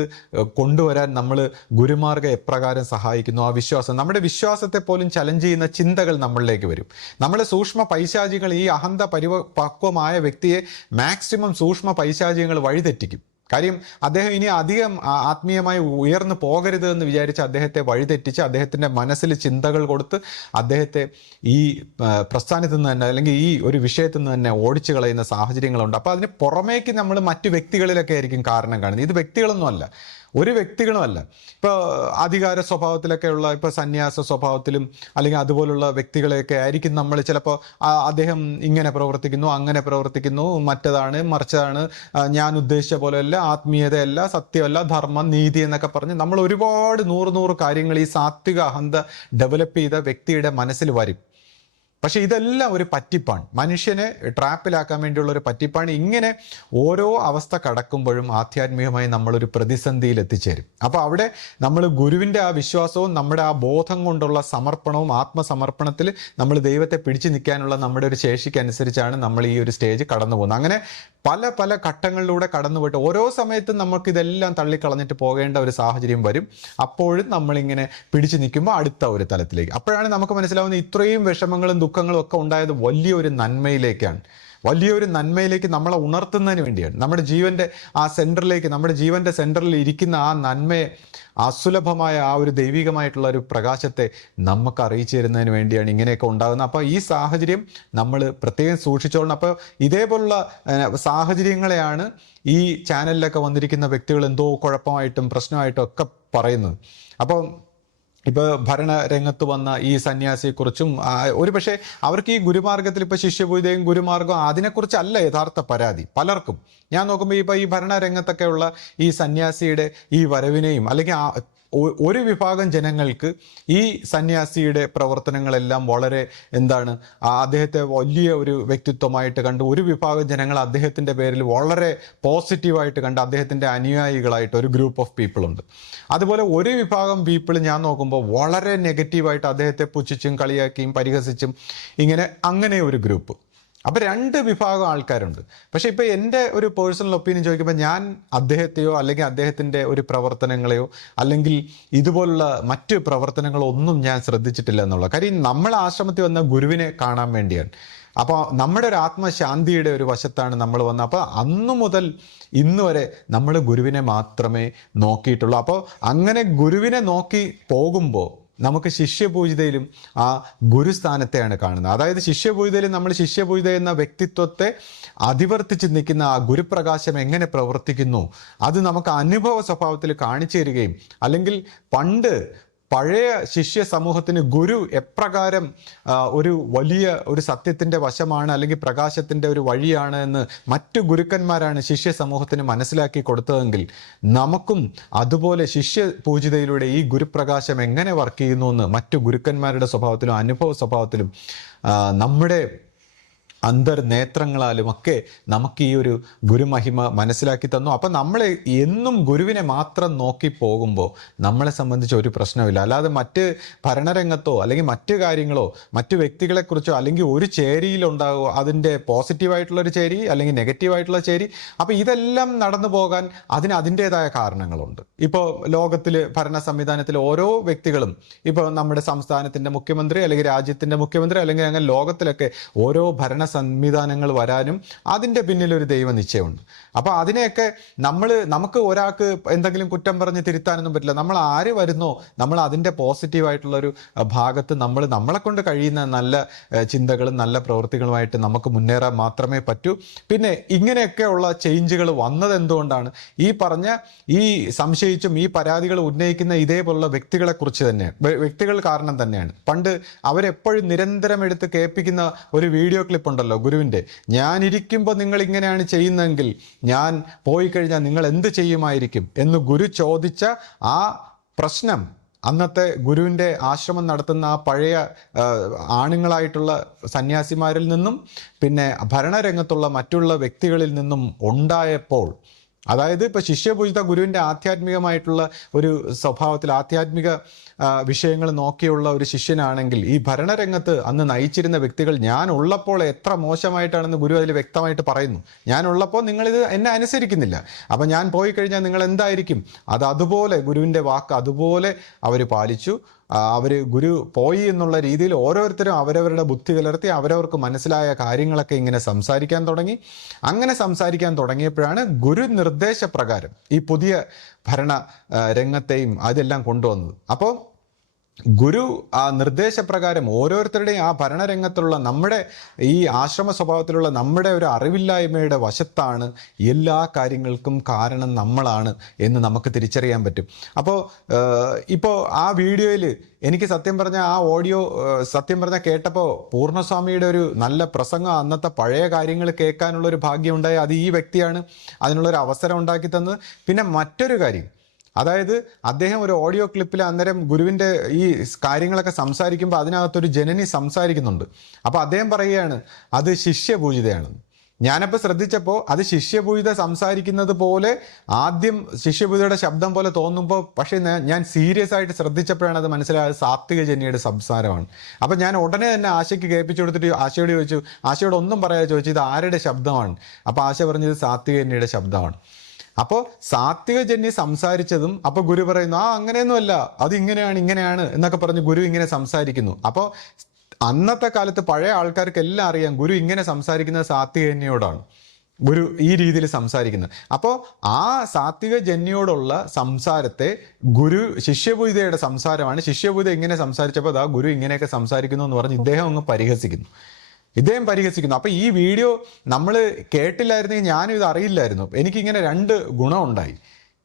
കൊണ്ടുവരാൻ നമ്മൾ ഗുരുമാർഗം എപ്രകാരം സഹായിക്കുന്നു, ആ വിശ്വാസം, നമ്മുടെ വിശ്വാസത്തെ പോലും ചലഞ്ച് ചെയ്യുന്ന ചിന്തകൾ നമ്മളിലേക്ക് വരും. നമ്മൾ സൂക്ഷ്മ പൈശാചികൾ, ഈ അഹന്ത പരിപക്വമായ വ്യക്തിയെ മാക്സിമം സൂക്ഷ്മ പൈശാചികൾ വഴിതെറ്റിക്കും. കാര്യം അദ്ദേഹം ഇനി അധികം ആത്മീയമായി ഉയർന്നു പോകരുത് എന്ന് വിചാരിച്ച് അദ്ദേഹത്തെ വഴിതെറ്റിച്ച് അദ്ദേഹത്തിൻ്റെ മനസ്സിൽ ചിന്തകൾ കൊടുത്ത് അദ്ദേഹത്തെ ഈ പ്രസ്ഥാനത്തു നിന്ന് തന്നെ അല്ലെങ്കിൽ ഈ ഒരു വിഷയത്തിൽ നിന്ന് തന്നെ ഓടിച്ചു കളയുന്ന സാഹചര്യങ്ങളുണ്ട്. അപ്പോൾ അതിന് പുറമേക്ക് നമ്മൾ മറ്റു വ്യക്തികളിലൊക്കെ ആയിരിക്കും കാരണം കാണുന്നത്. ഇത് വ്യക്തികളൊന്നുമല്ല, ഒരു വ്യക്തികളുമല്ല. ഇപ്പോൾ അധികാര സ്വഭാവത്തിലൊക്കെയുള്ള ഇപ്പോൾ സന്യാസ സ്വഭാവത്തിലും അല്ലെങ്കിൽ അതുപോലുള്ള വ്യക്തികളെയൊക്കെ ആയിരിക്കും നമ്മൾ ചിലപ്പോൾ അദ്ദേഹം ഇങ്ങനെ പ്രവർത്തിക്കുന്നു, അങ്ങനെ പ്രവർത്തിക്കുന്നു, മറ്റതാണ് മറിച്ചതാണ്, ഞാൻ ഉദ്ദേശിച്ച പോലെയല്ല, ആത്മീയതയല്ല, സത്യമല്ല, ധർമ്മം, നീതി എന്നൊക്കെ പറഞ്ഞ് നമ്മൾ ഒരുപാട് 100 കാര്യങ്ങൾ ഈ സാത്വിക അഹന്ത ഡെവലപ്പ് ചെയ്ത വ്യക്തിയുടെ മനസ്സിൽ വരും. പക്ഷെ ഇതെല്ലാം ഒരു പറ്റിപ്പാണ്, മനുഷ്യനെ ട്രാപ്പിലാക്കാൻ വേണ്ടിയുള്ള ഒരു പറ്റിപ്പാണ്. ഇങ്ങനെ ഓരോ അവസ്ഥ കടക്കുമ്പോഴും ആധ്യാത്മികമായി നമ്മളൊരു പ്രതിസന്ധിയിൽ എത്തിച്ചേരും. അപ്പോൾ അവിടെ നമ്മൾ ഗുരുവിൻ്റെ ആ വിശ്വാസവും നമ്മുടെ ആ ബോധം കൊണ്ടുള്ള സമർപ്പണവും ആത്മസമർപ്പണത്തിൽ നമ്മൾ ദൈവത്തെ പിടിച്ചു നിൽക്കാനുള്ള നമ്മുടെ ഒരു ശേഷിക്കനുസരിച്ചാണ് നമ്മൾ ഈ ഒരു സ്റ്റേജ് കടന്നു പോകുന്നത്. അങ്ങനെ പല ഘട്ടങ്ങളിലൂടെ കടന്നുപോയിട്ട് ഓരോ സമയത്തും നമുക്കിതെല്ലാം തള്ളിക്കളഞ്ഞിട്ട് പോകേണ്ട ഒരു സാഹചര്യം വരും. അപ്പോഴും നമ്മളിങ്ങനെ പിടിച്ചു നിൽക്കുമ്പോൾ അടുത്ത ഒരു തലത്തിലേക്ക്, അപ്പോഴാണ് നമുക്ക് മനസ്സിലാവുന്നത് ഇത്രയും വിഷമങ്ങളും ദുഃഖങ്ങളും ഒക്കെ ഉണ്ടായത് വലിയൊരു നന്മയിലേക്കാണ്. വലിയൊരു നന്മയിലേക്ക് നമ്മളെ ഉണർത്തുന്നതിന് വേണ്ടിയാണ്. നമ്മുടെ ജീവൻ്റെ ആ സെൻറ്ററിലേക്ക്, നമ്മുടെ ജീവൻ്റെ സെൻറ്ററിൽ ഇരിക്കുന്ന ആ നന്മയെ, അസുലഭമായ ആ ഒരു ദൈവികമായിട്ടുള്ള ഒരു പ്രകാശത്തെ നമുക്ക് അറിയിച്ചു തരുന്നതിന് വേണ്ടിയാണ് ഇങ്ങനെയൊക്കെ ഉണ്ടാകുന്നത്. അപ്പോൾ ഈ സാഹചര്യം നമ്മൾ പ്രത്യേകം സൂക്ഷിച്ചോളണം. അപ്പോൾ ഇതേപോലുള്ള സാഹചര്യങ്ങളെയാണ് ഈ ചാനലിലൊക്കെ വന്നിരിക്കുന്ന വ്യക്തികൾ എന്തോ കുഴപ്പമായിട്ടും പ്രശ്നമായിട്ടും ഒക്കെ പറയുന്നത്. അപ്പോൾ ഇപ്പോൾ ഭരണരംഗത്ത് വന്ന ഈ സന്യാസിയെക്കുറിച്ചും ഒരു പക്ഷേ അവർക്ക് ഈ ഗുരുമാർഗത്തിൽ ഇപ്പോൾ ശിഷ്യപൂജയും ഗുരുമാർഗം അതിനെക്കുറിച്ചല്ല യഥാർത്ഥ പരാതി പലർക്കും. ഞാൻ നോക്കുമ്പോൾ ഇപ്പോൾ ഈ ഭരണരംഗത്തൊക്കെയുള്ള ഈ സന്യാസിയുടെ ഈ വരവിനെയും അല്ലെങ്കിൽ ഒരു വിഭാഗം ജനങ്ങൾക്ക് ഈ സന്യാസിയുടെ പ്രവർത്തനങ്ങളെല്ലാം വളരെ അദ്ദേഹത്തെ വലിയ ഒരു വ്യക്തിത്വമായിട്ട് കണ്ട്, ഒരു വിഭാഗം ജനങ്ങൾ അദ്ദേഹത്തിൻ്റെ പേരിൽ വളരെ പോസിറ്റീവായിട്ട് കണ്ട് അദ്ദേഹത്തിൻ്റെ അനുയായികളായിട്ട് ഒരു ഗ്രൂപ്പ് ഓഫ് പീപ്പിൾ ഉണ്ട്. അതുപോലെ ഒരു വിഭാഗം പീപ്പിൾ ഞാൻ നോക്കുമ്പോൾ വളരെ നെഗറ്റീവായിട്ട് അദ്ദേഹത്തെ പുച്ഛിച്ചും കളിയാക്കിയും പരിഹസിച്ചും അങ്ങനെ ഒരു ഗ്രൂപ്പ്. അപ്പോൾ രണ്ട് വിഭാഗം ആൾക്കാരുണ്ട്. പക്ഷേ ഇപ്പോൾ എൻ്റെ ഒരു പേഴ്സണൽ ഒപ്പീനിയൻ ചോദിക്കുമ്പോൾ ഞാൻ അദ്ദേഹത്തെയോ അല്ലെങ്കിൽ അദ്ദേഹത്തിൻ്റെ ഒരു പ്രവർത്തനങ്ങളെയോ അല്ലെങ്കിൽ ഇതുപോലുള്ള മറ്റ് പ്രവർത്തനങ്ങളോ ഒന്നും ഞാൻ ശ്രദ്ധിച്ചിട്ടില്ല എന്നുള്ള കാര്യം. നമ്മൾ ആശ്രമത്തിൽ വന്ന ഗുരുവിനെ കാണാൻ വേണ്ടിയാണ്. അപ്പോൾ നമ്മുടെ ഒരു ആത്മശാന്തിയുടെ ഒരു വശത്താണ് നമ്മൾ വന്നത്. അപ്പോൾ അന്നു മുതൽ ഇന്ന് വരെ നമ്മൾ ഗുരുവിനെ മാത്രമേ നോക്കിയിട്ടുള്ളൂ. അപ്പോൾ അങ്ങനെ ഗുരുവിനെ നോക്കി പോകുമ്പോൾ നമുക്ക് ശിഷ്യപൂജിതയിലും ആ ഗുരുസ്ഥാനത്തെയാണ് കാണുന്നത്. അതായത് ശിഷ്യപൂജിതയിൽ നമ്മൾ ശിഷ്യപൂജിത എന്ന വ്യക്തിത്വത്തെ അതിവർത്തിച്ച് നിൽക്കുന്ന ആ ഗുരുപ്രകാശം എങ്ങനെ പ്രവർത്തിക്കുന്നു അത് നമുക്ക് അനുഭവ സ്വഭാവത്തിൽ കാണിച്ചു തരികയും, അല്ലെങ്കിൽ പഴയ ശിഷ്യ സമൂഹത്തിന് ഗുരു എപ്രകാരം ഒരു വലിയ ഒരു സത്യത്തിൻ്റെ വശമാണ് അല്ലെങ്കിൽ പ്രകാശത്തിൻ്റെ ഒരു വഴിയാണ് എന്ന് മറ്റു ഗുരുക്കന്മാരാണ് ശിഷ്യ സമൂഹത്തിന് മനസ്സിലാക്കി കൊടുത്തതെങ്കിൽ നമുക്കും അതുപോലെ ശിഷ്യ പൂജിതയിലൂടെ ഈ ഗുരുപ്രകാശം എങ്ങനെ വർക്ക് ചെയ്യുന്നു എന്ന് മറ്റു ഗുരുക്കന്മാരുടെ സ്വഭാവത്തിലും അനുഭവ സ്വഭാവത്തിലും നമ്മുടെ അന്തർനേത്രങ്ങളാലും ഒക്കെ നമുക്ക് ഈ ഒരു ഗുരുമഹിമ മനസ്സിലാക്കി തന്നു. അപ്പം നമ്മൾ എന്നും ഗുരുവിനെ മാത്രം നോക്കി പോകുമ്പോൾ നമ്മളെ സംബന്ധിച്ച് ഒരു പ്രശ്നമില്ല. അല്ലാതെ മറ്റ് ഭരണരംഗത്തോ അല്ലെങ്കിൽ മറ്റ് കാര്യങ്ങളോ മറ്റു വ്യക്തികളെക്കുറിച്ചോ അല്ലെങ്കിൽ ഒരു ചേരിയിലുണ്ടാകുമോ, അതിൻ്റെ പോസിറ്റീവായിട്ടുള്ളൊരു ചേരി അല്ലെങ്കിൽ നെഗറ്റീവായിട്ടുള്ള ചേരി. അപ്പോൾ ഇതെല്ലാം നടന്നു പോകാൻ അതിൻ്റേതായ കാരണങ്ങളുണ്ട്. ഇപ്പോൾ ലോകത്തിൽ ഭരണ സംവിധാനത്തിൽ ഓരോ വ്യക്തികളും, ഇപ്പോൾ നമ്മുടെ സംസ്ഥാനത്തിൻ്റെ മുഖ്യമന്ത്രി അല്ലെങ്കിൽ രാജ്യത്തിൻ്റെ മുഖ്യമന്ത്രി അല്ലെങ്കിൽ അങ്ങനെ ലോകത്തിലൊക്കെ ഓരോ ഭരണ സംവിധാനങ്ങൾ വരാനും അതിൻ്റെ പിന്നിലൊരു ദൈവ നിശ്ചയമുണ്ട്. അപ്പോൾ അതിനെയൊക്കെ നമുക്ക് ഒരാൾക്ക് എന്തെങ്കിലും കുറ്റം പറഞ്ഞ് തിരുത്താനൊന്നും പറ്റില്ല. നമ്മൾ ആര് വരുന്നോ നമ്മൾ അതിൻ്റെ പോസിറ്റീവായിട്ടുള്ളൊരു ഭാഗത്ത് നമ്മളെ കൊണ്ട് കഴിയുന്ന നല്ല ചിന്തകളും നല്ല പ്രവൃത്തികളുമായിട്ട് നമുക്ക് മുന്നേറാൻ മാത്രമേ പറ്റൂ. പിന്നെ ഇങ്ങനെയൊക്കെയുള്ള ചേഞ്ചുകൾ വന്നത് എന്തുകൊണ്ടാണ്? ഈ സംശയിച്ചും ഈ പരാതികൾ ഉന്നയിക്കുന്ന ഇതേപോലുള്ള വ്യക്തികൾ കാരണം തന്നെയാണ്. പണ്ട് അവരെപ്പോഴും നിരന്തരം എടുത്ത് കേൾപ്പിക്കുന്ന ഒരു വീഡിയോ ക്ലിപ്പ് ഉണ്ടല്ലോ ഗുരുവിൻ്റെ, ഞാനിരിക്കുമ്പോൾ നിങ്ങൾ ഇങ്ങനെയാണ് ചെയ്യുന്നതെങ്കിൽ ഞാൻ പോയി കഴിഞ്ഞാൽ നിങ്ങൾ എന്ത് ചെയ്യുമായിരിക്കും എന്ന് ഗുരു ചോദിച്ച ആ പ്രശ്നം അന്നത്തെ ഗുരുവിൻ്റെ ആശ്രമം നടത്തുന്ന ആ പഴയ ആണുങ്ങളായിട്ടുള്ള സന്യാസിമാരിൽ നിന്നും പിന്നെ ഭരണരംഗത്തുള്ള മറ്റുള്ള വ്യക്തികളിൽ നിന്നും ഉണ്ടായപ്പോൾ, അതായത് ഇപ്പോൾ ശിഷ്യപൂജിത ഗുരുവിൻ്റെ ആധ്യാത്മികമായിട്ടുള്ള ഒരു സ്വഭാവത്തിൽ ആധ്യാത്മിക വിഷയങ്ങൾ നോക്കിയുള്ള ഒരു ശിഷ്യനാണെങ്കിൽ ഈ ഭരണരംഗത്ത് അന്ന് നയിച്ചിരുന്ന വ്യക്തികൾ ഞാൻ ഉള്ളപ്പോൾ എത്ര മോശമായിട്ടാണെന്ന് ഗുരു അതിൽ വ്യക്തമായിട്ട് പറയുന്നു. ഞാനുള്ളപ്പോൾ നിങ്ങളിത് എന്നെ അനുസരിക്കുന്നില്ല, അപ്പം ഞാൻ പോയി കഴിഞ്ഞാൽ നിങ്ങൾ എന്തായിരിക്കും? അതുപോലെ ഗുരുവിൻ്റെ വാക്ക് അതുപോലെ അവർ പാലിച്ചു. ഗുരു പോയി എന്നുള്ള രീതിയിൽ ഓരോരുത്തരും അവരവരുടെ ബുദ്ധി കലർത്തി അവരവർക്ക് മനസ്സിലായ കാര്യങ്ങളൊക്കെ ഇങ്ങനെ സംസാരിക്കാൻ തുടങ്ങി. അങ്ങനെ സംസാരിക്കാൻ തുടങ്ങിയപ്പോഴാണ് ഗുരു നിർദ്ദേശപ്രകാരം ഈ പുതിയ ഭരണ രംഗത്തെയും അതെല്ലാം കൊണ്ടുവന്നത്. അപ്പോൾ ഗുരു ആ നിർദ്ദേശപ്രകാരം ഓരോരുത്തരുടെയും ആ ഭരണരംഗത്തുള്ള നമ്മുടെ ഈ ആശ്രമ സ്വഭാവത്തിലുള്ള നമ്മുടെ ഒരു അറിവില്ലായ്മയുടെ വശത്താണ് എല്ലാ കാര്യങ്ങൾക്കും കാരണം നമ്മളാണ് എന്ന് നമുക്ക് തിരിച്ചറിയാൻ പറ്റും. ഇപ്പോൾ ആ വീഡിയോയിൽ എനിക്ക് സത്യം പറഞ്ഞാൽ ആ ഓഡിയോ കേട്ടപ്പോൾ പൂർണ്ണസ്വാമിയുടെ ഒരു നല്ല പ്രസംഗം, അന്നത്തെ പഴയ കാര്യങ്ങൾ കേൾക്കാനുള്ളൊരു ഭാഗ്യം ഉണ്ടായി. അത് ഈ വ്യക്തിയാണ് അതിനുള്ളൊരു അവസരം ഉണ്ടാക്കി തന്നത്. പിന്നെ മറ്റൊരു കാര്യം, അതായത് അദ്ദേഹം ഒരു ഓഡിയോ ക്ലിപ്പിൽ അന്നേരം ഗുരുവിൻ്റെ ഈ കാര്യങ്ങളൊക്കെ സംസാരിക്കുമ്പോൾ അതിനകത്തൊരു ജനനി സംസാരിക്കുന്നുണ്ട്. അപ്പോൾ അദ്ദേഹം പറയുകയാണ് അത് ശിഷ്യപൂജിതയാണെന്ന്. ഞാനപ്പോൾ ശ്രദ്ധിച്ചപ്പോൾ അത് ശിഷ്യപൂജിത സംസാരിക്കുന്നത് പോലെ ആദ്യം ശിഷ്യപൂജിതയുടെ ശബ്ദം പോലെ തോന്നുമ്പോൾ, പക്ഷേ ഞാൻ സീരിയസ് ആയിട്ട് ശ്രദ്ധിച്ചപ്പോഴാണ് അത് മനസ്സിലായത് സാത്വിക ജന്യയുടെ സംസാരമാണ്. അപ്പം ഞാൻ ഉടനെ തന്നെ ആശയ്ക്ക് കേൾപ്പിച്ചു കൊടുത്തിട്ട് ആശയോട് ചോദിച്ചു, ആശയോട് ഒന്നും പറയാതെ ചോദിച്ചു ഇത് ആരുടെ ശബ്ദമാണ്? അപ്പോൾ ആശ പറഞ്ഞത് സാത്വിക ജന്യയുടെ ശബ്ദമാണ്. അപ്പോൾ സാത്വികജന്യ സംസാരിച്ചതും അപ്പോൾ ഗുരു പറയുന്നു അങ്ങനെയൊന്നുമല്ല, അത് ഇങ്ങനെയാണ് എന്നൊക്കെ പറഞ്ഞ് ഗുരു ഇങ്ങനെ സംസാരിക്കുന്നു. അപ്പോൾ അന്നത്തെ കാലത്ത് പഴയ ആൾക്കാർക്ക് എല്ലാം അറിയാം ഗുരു ഇങ്ങനെ സംസാരിക്കുന്നത് സാത്വികന്യോടാണ്, ഗുരു ഈ രീതിയിൽ സംസാരിക്കുന്നത്. അപ്പോൾ ആ സാത്വിക ജന്യോടുള്ള സംസാരത്തെ ഗുരു ശിഷ്യപൂജിതയുടെ സംസാരമാണ്, ശിഷ്യപൂജിത ഇങ്ങനെ സംസാരിച്ചപ്പോൾ അതാ ഗുരു ഇങ്ങനെയൊക്കെ സംസാരിക്കുന്നു എന്ന് പറഞ്ഞ് ഇദ്ദേഹം അങ്ങ് പരിഹസിക്കുന്നു. അപ്പോൾ ഈ വീഡിയോ നമ്മൾ കേട്ടില്ലായിരുന്നെങ്കിൽ ഞാനും ഇത് അറിയില്ലായിരുന്നു. എനിക്കിങ്ങനെ 2 ഗുണമുണ്ടായി.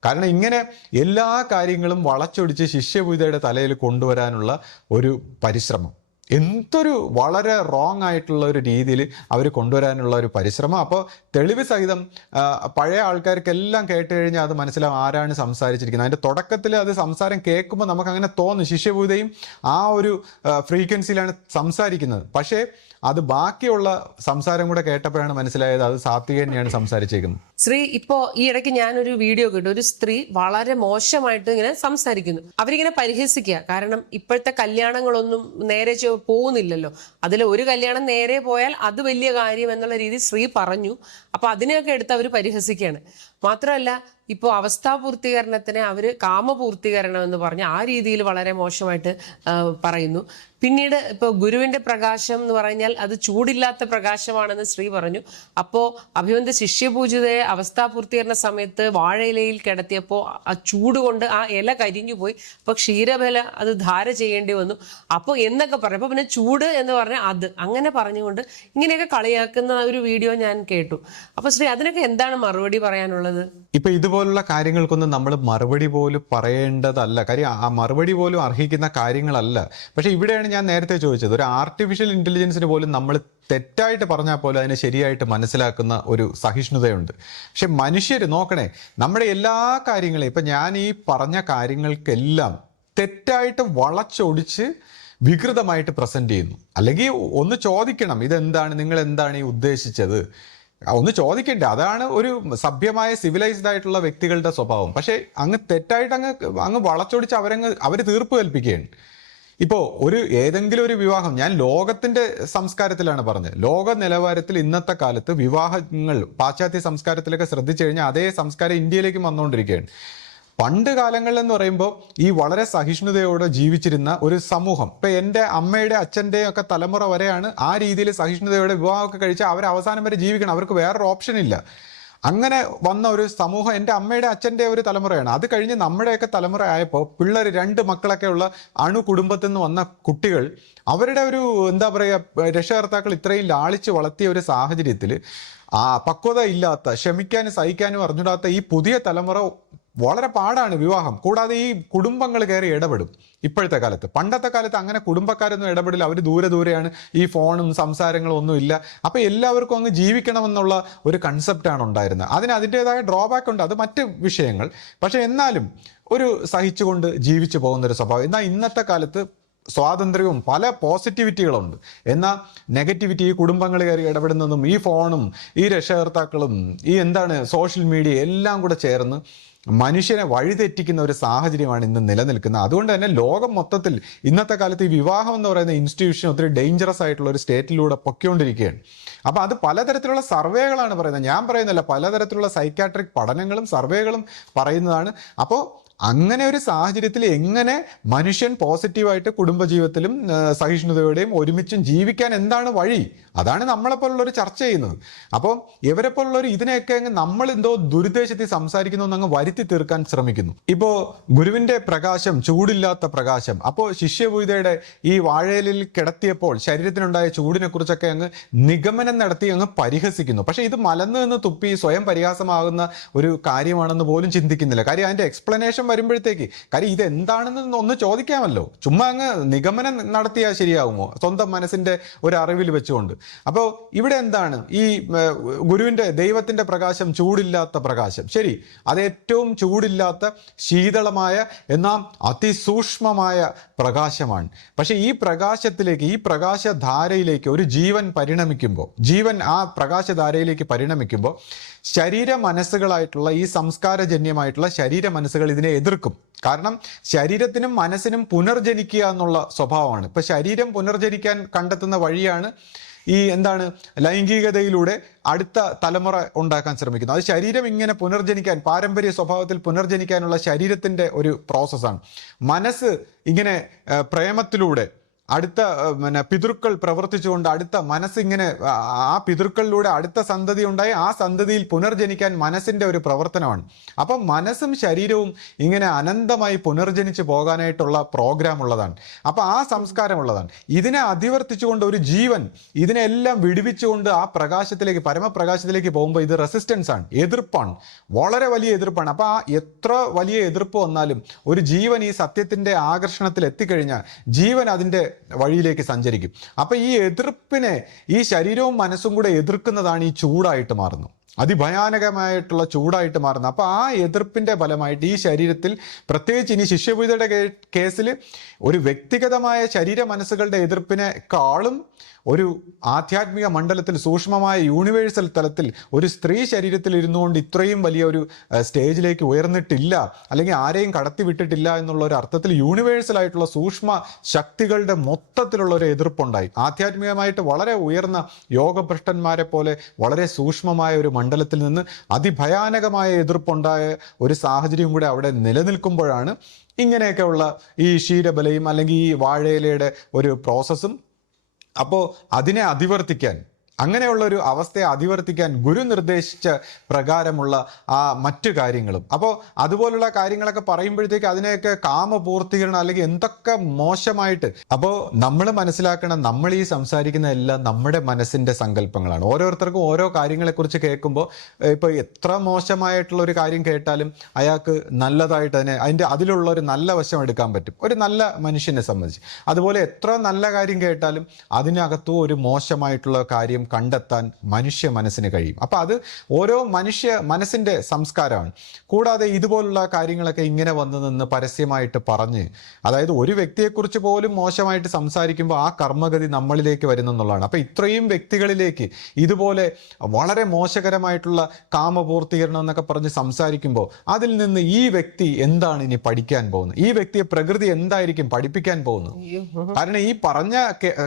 കാരണം ഇങ്ങനെ എല്ലാ കാര്യങ്ങളും വളച്ചൊടിച്ച് ശിഷ്യപൂജിതയുടെ തലയിൽ കൊണ്ടുവരാനുള്ള ഒരു പരിശ്രമം, എന്തൊരു വളരെ റോങ് ആയിട്ടുള്ള ഒരു രീതിയിൽ അവർ കൊണ്ടുവരാനുള്ള ഒരു പരിശ്രമം. അപ്പോൾ തെളിവ് സഹിതം പഴയ ആൾക്കാർക്കെല്ലാം കേട്ട് കഴിഞ്ഞാൽ അത് മനസ്സിലാവും ആരാണ് സംസാരിച്ചിരിക്കുന്നത്. അതിൻ്റെ തുടക്കത്തിൽ അത് സംസാരം കേൾക്കുമ്പോൾ നമുക്കങ്ങനെ തോന്നും ശിഷ്യപൂജയും ആ ഒരു ഫ്രീക്വൻസിയിലാണ് സംസാരിക്കുന്നത്. പക്ഷേ അത് ബാക്കിയുള്ള സംസാരം കൂടെ കേട്ടപ്പോഴാണ് മനസ്സിലായത് അത് സാത്വിക തന്നെയാണ് സംസാരിച്ചേക്കുന്നത്. ശ്രീ, ഇപ്പോ ഈ ഇടയ്ക്ക് ഞാനൊരു വീഡിയോ കേട്ടു. ഒരു സ്ത്രീ വളരെ മോശമായിട്ട് ഇങ്ങനെ സംസാരിക്കുന്നു. അവരിങ്ങനെ പരിഹസിക്കുക. കാരണം ഇപ്പോഴത്തെ കല്യാണങ്ങളൊന്നും നേരെ പോകുന്നില്ലല്ലോ. അതിൽ ഒരു കല്യാണം നേരെ പോയാൽ അത് വലിയ കാര്യം എന്നുള്ള രീതി സ്ത്രീ പറഞ്ഞു. അപ്പൊ അതിനെയൊക്കെ എടുത്ത് അവർ പരിഹസിക്കുകയാണ്. മാത്രമല്ല, ഇപ്പോൾ അവസ്ഥാപൂർത്തീകരണത്തിന് അവർ കാമപൂർത്തീകരണം എന്ന് പറഞ്ഞ് ആ രീതിയിൽ വളരെ മോശമായിട്ട് പറയുന്നു. പിന്നീട് ഇപ്പോൾ ഗുരുവിന്റെ പ്രകാശം എന്ന് പറഞ്ഞാൽ അത് ചൂടില്ലാത്ത പ്രകാശമാണെന്ന് ശ്രീ പറഞ്ഞു. അപ്പോൾ അഭിമന്യ ശിഷ്യപൂജിതയെ അവസ്ഥാപൂർത്തീകരണ സമയത്ത് വാഴയിലയിൽ കിടത്തിയപ്പോൾ ആ ചൂട് കൊണ്ട് ആ ഇല കരിഞ്ഞു പോയി. അപ്പോൾ ക്ഷീരബല അത് ധാര ചെയ്യേണ്ടി വന്നു. അപ്പോൾ എന്നൊക്കെ പറഞ്ഞു. അപ്പോൾ പിന്നെ ചൂട് എന്ന് പറഞ്ഞാൽ അത് അങ്ങനെ പറഞ്ഞുകൊണ്ട് ഇങ്ങനെയൊക്കെ കളിയാക്കുന്ന ഒരു വീഡിയോ ഞാൻ കേട്ടു. അപ്പോൾ ശ്രീ, അതിനൊക്കെ എന്താണ് മറുപടി പറയാനുള്ളത്? ഇപ്പൊ ഇതുപോലുള്ള കാര്യങ്ങൾക്കൊന്നും നമ്മൾ മറുപടി പോലും പറയേണ്ടതല്ല. കാര്യം ആ മറുപടി പോലും അർഹിക്കുന്ന കാര്യങ്ങളല്ല. പക്ഷെ ഇവിടെയാണ് ഞാൻ നേരത്തെ ചോദിച്ചത്, ഒരു ആർട്ടിഫിഷ്യൽ ഇന്റലിജൻസിന് പോലും നമ്മൾ തെറ്റായിട്ട് പറഞ്ഞാൽ പോലും അതിനെ ശരിയായിട്ട് മനസ്സിലാക്കുന്ന ഒരു സഹിഷ്ണുതയുണ്ട്. പക്ഷെ മനുഷ്യർ നോക്കണേ, നമ്മുടെ എല്ലാ കാര്യങ്ങളെയും ഇപ്പം ഞാൻ ഈ പറഞ്ഞ കാര്യങ്ങൾക്കെല്ലാം തെറ്റായിട്ട് വളച്ചൊടിച്ച് വികൃതമായിട്ട് പ്രസന്റ് ചെയ്യുന്നു. അല്ലെങ്കിൽ ഒന്ന് ചോദിക്കണം, ഇതെന്താണ്, നിങ്ങൾ എന്താണ് ഈ ഉദ്ദേശിച്ചത്, ഒന്ന് ചോദിക്കണ്ടേ? അതാണ് ഒരു സഭ്യമായ സിവിലൈസ്ഡ് ആയിട്ടുള്ള വ്യക്തികളുടെ സ്വഭാവം. പക്ഷേ അങ്ങ് തെറ്റായിട്ട് അങ്ങ് വളച്ചൊടിച്ച് അവർ തീർപ്പ് കൽപ്പിക്കുകയാണ്. ഇപ്പോൾ ഏതെങ്കിലും ഒരു വിവാഹം, ഞാൻ ലോകത്തിന്റെ സംസ്കാരത്തിലാണ് പറഞ്ഞത്, ലോക നിലവാരത്തിൽ ഇന്നത്തെ കാലത്ത് വിവാഹങ്ങൾ പാശ്ചാത്യ സംസ്കാരത്തിലൊക്കെ ശ്രദ്ധിച്ചു കഴിഞ്ഞാൽ അതേ സംസ്കാരം ഇന്ത്യയിലേക്കും വന്നുകൊണ്ടിരിക്കുകയാണ്. പണ്ട് കാലങ്ങളിൽ എന്ന് പറയുമ്പോൾ ഈ വളരെ സഹിഷ്ണുതയോടെ ജീവിച്ചിരുന്ന ഒരു സമൂഹം, ഇപ്പൊ എൻ്റെ അമ്മയുടെ അച്ഛൻ്റെയും ഒക്കെ തലമുറ വരെയാണ് ആ രീതിയിൽ സഹിഷ്ണുതയോടെ വിവാഹമൊക്കെ കഴിച്ചാൽ അവർ അവസാനം വരെ ജീവിക്കണം, അവർക്ക് വേറൊരു ഓപ്ഷൻ ഇല്ല. അങ്ങനെ വന്ന ഒരു സമൂഹം എൻ്റെ അമ്മയുടെ അച്ഛൻ്റെ ഒരു തലമുറയാണ്. അത് കഴിഞ്ഞ് നമ്മുടെയൊക്കെ തലമുറ ആയപ്പോൾ പിള്ളേർ 2 മക്കളൊക്കെ ഉള്ള കുടുംബത്തിൽ നിന്ന് വന്ന കുട്ടികൾ, അവരുടെ ഒരു എന്താ പറയുക, രക്ഷകർത്താക്കൾ ഇത്രയും ലാളിച്ച് വളർത്തിയ ഒരു സാഹചര്യത്തിൽ പക്വത ഇല്ലാത്ത, ക്ഷമിക്കാനും സഹിക്കാനും അറിഞ്ഞിടാത്ത ഈ പുതിയ തലമുറ വളരെ പാടാണ് വിവാഹം. കൂടാതെ ഈ കുടുംബങ്ങൾ കയറി ഇടപെടും ഇപ്പോഴത്തെ കാലത്ത്. പണ്ടത്തെ കാലത്ത് അങ്ങനെ കുടുംബക്കാരൊന്നും ഇടപെടില്ല, അവർ ദൂരെയാണ്, ഈ ഫോണും സംസാരങ്ങളും ഒന്നും ഇല്ല. അപ്പോൾ എല്ലാവർക്കും അങ്ങ് ജീവിക്കണമെന്നുള്ള ഒരു കൺസെപ്റ്റാണ് ഉണ്ടായിരുന്നത്. അതിൻ്റെതായ ഡ്രോബാക്ക് ഉണ്ട്, അത് മറ്റ് വിഷയങ്ങൾ. പക്ഷെ എന്നാലും ഒരു സഹിച്ചുകൊണ്ട് ജീവിച്ചു പോകുന്നൊരു സ്വഭാവം. എന്നാൽ ഇന്നത്തെ കാലത്ത് സ്വാതന്ത്ര്യവും പല പോസിറ്റിവിറ്റികളുണ്ട്, എന്നാൽ നെഗറ്റിവിറ്റി, ഈ കുടുംബങ്ങൾ കയറി ഇടപെടുന്നതും ഈ ഫോണും ഈ രക്ഷകർത്താക്കളും ഈ സോഷ്യൽ മീഡിയ എല്ലാം കൂടെ ചേർന്ന് മനുഷ്യനെ വഴിതെറ്റിക്കുന്ന ഒരു സാഹചര്യമാണ് ഇന്ന് നിലനിൽക്കുന്നത്. അതുകൊണ്ട് തന്നെ ലോകം മൊത്തത്തിൽ ഇന്നത്തെ കാലത്ത് ഈ വിവാഹം എന്ന് പറയുന്ന ഇൻസ്റ്റിറ്റ്യൂഷൻ ഒത്തിരി ഡേഞ്ചറസ് ആയിട്ടുള്ള ഒരു സ്റ്റേറ്റിലൂടെ പൊയ്ക്കൊണ്ടിരിക്കുകയാണ്. അപ്പോൾ അത് പലതരത്തിലുള്ള സർവേകളാണ് പറയുന്നത്, ഞാൻ പറയുന്നില്ല, പലതരത്തിലുള്ള സൈക്കാട്രിക് പഠനങ്ങളും സർവേകളും പറയുന്നതാണ്. അപ്പോൾ അങ്ങനെ ഒരു സാഹചര്യത്തിൽ എങ്ങനെ മനുഷ്യൻ പോസിറ്റീവായിട്ട് കുടുംബജീവിതത്തിലും സഹിഷ്ണുതയോടെയും ഒരുമിച്ചും ജീവിക്കാൻ എന്താണ് വഴി, അതാണ് നമ്മളെപ്പോലുള്ളവർ ചർച്ച ചെയ്യുന്നത്. അപ്പോൾ ഇവരെപ്പോലുള്ളവർ ഇതിനെയൊക്കെ നമ്മൾ എന്തോ ദുരുദ്ദേശത്തിൽ സംസാരിക്കുന്നു എന്നങ്ങ് വരുത്തി തീർക്കാൻ ശ്രമിക്കുന്നു. ഇപ്പോൾ ഗുരുവിൻ്റെ പ്രകാശം ചൂടില്ലാത്ത പ്രകാശം, അപ്പോൾ ശിഷ്യപൂജിതയുടെ ഈ വാഴയിലിൽ കിടത്തിയപ്പോൾ ശരീരത്തിനുണ്ടായ ചൂടിനെ കുറിച്ചൊക്കെ അങ്ങ് നിഗമനം നടത്തി അങ്ങ് പരിഹസിക്കുന്നു. പക്ഷേ ഇത് മലന്ന് നിന്ന് തുപ്പി സ്വയം പരിഹാസമാകുന്ന ഒരു കാര്യമാണെന്ന് പോലും ചിന്തിക്കുന്നില്ല. കാര്യം അതിൻ്റെ എക്സ്പ്ലനേഷൻ വരുമ്പോഴത്തേക്ക്, കാര്യം ഇത് എന്താണെന്ന് ഒന്ന് ചോദിക്കാമല്ലോ. ചുമ്മാ അങ്ങ് നിഗമനം നടത്തിയാൽ ശരിയാകുമോ സ്വന്തം മനസ്സിന്റെ ഒരു അറിവിൽ വെച്ചുകൊണ്ട്? അപ്പോൾ ഇവിടെ എന്താണ് ഈ ഗുരുവിന്റെ ദൈവത്തിന്റെ പ്രകാശം ചൂടില്ലാത്ത പ്രകാശം, ശരി, അത് ഏറ്റവും ചൂടില്ലാത്ത ശീതളമായ എന്നാൽ അതിസൂക്ഷ്മമായ പ്രകാശമാണ്. പക്ഷെ ഈ പ്രകാശത്തിലേക്ക്, ഈ പ്രകാശധാരയിലേക്ക് ഒരു ജീവൻ പരിണമിക്കുമ്പോൾ, ജീവൻ ആ പ്രകാശധാരയിലേക്ക് പരിണമിക്കുമ്പോൾ ശരീര മനസ്സുകളായിട്ടുള്ള ഈ സംസ്കാരജന്യമായിട്ടുള്ള ശരീര മനസ്സുകൾ ഇതിനെ എതിർക്കും. കാരണം ശരീരത്തിനും മനസ്സിനും പുനർജനിക്കുക എന്നുള്ള സ്വഭാവമാണ്. ഇപ്പൊ ശരീരം പുനർജനിക്കാൻ കണ്ടെത്തുന്ന വഴിയാണ് ഈ ലൈംഗികതയിലൂടെ അടുത്ത തലമുറ ഉണ്ടാക്കാൻ ശ്രമിക്കുന്നത്. അത് ശരീരം ഇങ്ങനെ പുനർജനിക്കാൻ, പാരമ്പര്യ സ്വഭാവത്തിൽ പുനർജനിക്കാനുള്ള ശരീരത്തിന്റെ ഒരു പ്രോസസ്സാണ്. മനസ്സ് ഇങ്ങനെ പ്രേമത്തിലൂടെ അടുത്ത പിതൃക്കൾ പ്രവർത്തിച്ചുകൊണ്ട് അടുത്ത മനസ്സിങ്ങനെ ആ പിതൃക്കളിലൂടെ അടുത്ത സന്തതി ഉണ്ടായി, ആ സന്തതിയിൽ പുനർജനിക്കാൻ മനസ്സിന്റെ ഒരു പ്രവർത്തനമാണ്. അപ്പം മനസ്സും ശരീരവും ഇങ്ങനെ അനന്തമായി പുനർജനിച്ച് പോകാനായിട്ടുള്ള പ്രോഗ്രാം ഉള്ളതാണ്. അപ്പം ആ സംസ്കാരം ഉള്ളതാണ്. ഇതിനെ അതിവർത്തിച്ചുകൊണ്ട് ഒരു ജീവൻ ഇതിനെല്ലാം വിടുവിച്ചുകൊണ്ട് ആ പ്രകാശത്തിലേക്ക്, പരമപ്രകാശത്തിലേക്ക് പോകുമ്പോൾ ഇത് റെസിസ്റ്റൻസ് ആണ്, എതിർപ്പാണ്, വളരെ വലിയ എതിർപ്പാണ്. അപ്പം ആ എത്ര വലിയ എതിർപ്പ് വന്നാലും ഒരു ജീവൻ ഈ സത്യത്തിന്റെ ആകർഷണത്തിൽ എത്തിക്കഴിഞ്ഞാൽ ജീവൻ അതിന്റെ വഴിയിലേക്ക് സഞ്ചരിക്കും. അപ്പൊ ഈ എതിർപ്പിനെ ഈ ശരീരവും മനസ്സും കൂടെ എതിർക്കുന്നതാണ് ഈ ചൂടായിട്ട് മാറുന്നത്, അതിഭയാനകമായിട്ടുള്ള ചൂടായിട്ട് മാറുന്നത്. അപ്പൊ ആ എതിർപ്പിന്റെ ഫലമായിട്ട് ഈ ശരീരത്തിൽ, പ്രത്യേകിച്ച് ഇനി ശിഷ്യപൂജയുടെ കേസിൽ ഒരു വ്യക്തിഗതമായ ശരീര മനസ്സുകളുടെ എതിർപ്പിനെക്കാളും ഒരു ആധ്യാത്മിക മണ്ഡലത്തിൽ, സൂക്ഷ്മമായ യൂണിവേഴ്സൽ തലത്തിൽ ഒരു സ്ത്രീ ശരീരത്തിൽ ഇരുന്നുകൊണ്ട് ഇത്രയും വലിയ ഒരു സ്റ്റേജിലേക്ക് ഉയർന്നിട്ടില്ല, അല്ലെങ്കിൽ ആരെയും കടത്തിവിട്ടിട്ടില്ല എന്നുള്ള ഒരു അർത്ഥത്തിൽ യൂണിവേഴ്സൽ ആയിട്ടുള്ള സൂക്ഷ്മ ശക്തികളുടെ മൊത്തത്തിലുള്ള ഒരു എതിർപ്പുണ്ടായി. ആധ്യാത്മികമായിട്ട് വളരെ ഉയർന്ന യോഗഭ്രഷ്ടന്മാരെ പോലെ വളരെ സൂക്ഷ്മമായ ഒരു മണ്ഡലത്തിൽ നിന്ന് അതിഭയാനകമായ എതിർപ്പുണ്ടായ ഒരു സാഹചര്യം കൂടെ അവിടെ നിലനിൽക്കുമ്പോഴാണ് ഇങ്ങനെയൊക്കെയുള്ള ഈ ക്ഷീരബലയും അല്ലെങ്കിൽ ഈ വാഴയിലയുടെ ഒരു പ്രോസസ്സും. അപ്പോൾ അതിനെ അതിവർത്തിക്കാൻ, അങ്ങനെയുള്ള ഒരു അവസ്ഥയെ അതിവർത്തിക്കാൻ ഗുരു നിർദ്ദേശിച്ച പ്രകാരമുള്ള ആ മറ്റു കാര്യങ്ങളും, അപ്പോൾ അതുപോലുള്ള കാര്യങ്ങളൊക്കെ പറയുമ്പോഴത്തേക്ക് അതിനെയൊക്കെ കാമപൂർത്തീകരണം അല്ലെങ്കിൽ എന്തൊക്കെ മോശമായിട്ട്. അപ്പോൾ നമ്മൾ മനസ്സിലാക്കണം, നമ്മൾ ഈ സംസാരിക്കുന്ന എല്ലാം നമ്മുടെ മനസ്സിന്റെ സങ്കല്പങ്ങളാണ്. ഓരോരുത്തർക്കും ഓരോ കാര്യങ്ങളെക്കുറിച്ച് കേൾക്കുമ്പോൾ ഇപ്പോൾ എത്ര മോശമായിട്ടുള്ള ഒരു കാര്യം കേട്ടാലും അയാൾക്ക് നല്ലതായിട്ട് അതിലുള്ള ഒരു നല്ല വശം എടുക്കാൻ പറ്റും, ഒരു നല്ല മനുഷ്യനെ സംബന്ധിച്ച്. അതുപോലെ എത്ര നല്ല കാര്യം കേട്ടാലും അതിനകത്തും ഒരു മോശമായിട്ടുള്ള കാര്യം കണ്ടെത്താൻ മനുഷ്യ മനസ്സിന് കഴിയും. അപ്പൊ അത് ഓരോ മനുഷ്യ മനസ്സിന്റെ സംസ്കാരമാണ്. കൂടാതെ ഇതുപോലുള്ള കാര്യങ്ങളൊക്കെ ഇങ്ങനെ വന്നു നിന്ന് പരസ്യമായിട്ട് പറഞ്ഞ്, അതായത് ഒരു വ്യക്തിയെക്കുറിച്ച് പോലും മോശമായിട്ട് സംസാരിക്കുമ്പോൾ ആ കർമ്മഗതി നമ്മളിലേക്ക് വരുന്നെന്നുള്ളതാണ്. അപ്പൊ ഇത്രയും വ്യക്തികളിലേക്ക് ഇതുപോലെ വളരെ മോശകരമായിട്ടുള്ള കാമപൂർത്തീകരണം എന്നൊക്കെ പറഞ്ഞ് സംസാരിക്കുമ്പോൾ അതിൽ നിന്ന് ഈ വ്യക്തി എന്താണ് ഇനി പഠിക്കാൻ പോകുന്നത്, ഈ വ്യക്തിയെ പ്രകൃതി എന്തായിരിക്കും പഠിപ്പിക്കാൻ പോകുന്നത്? കാരണം ഈ പറഞ്ഞ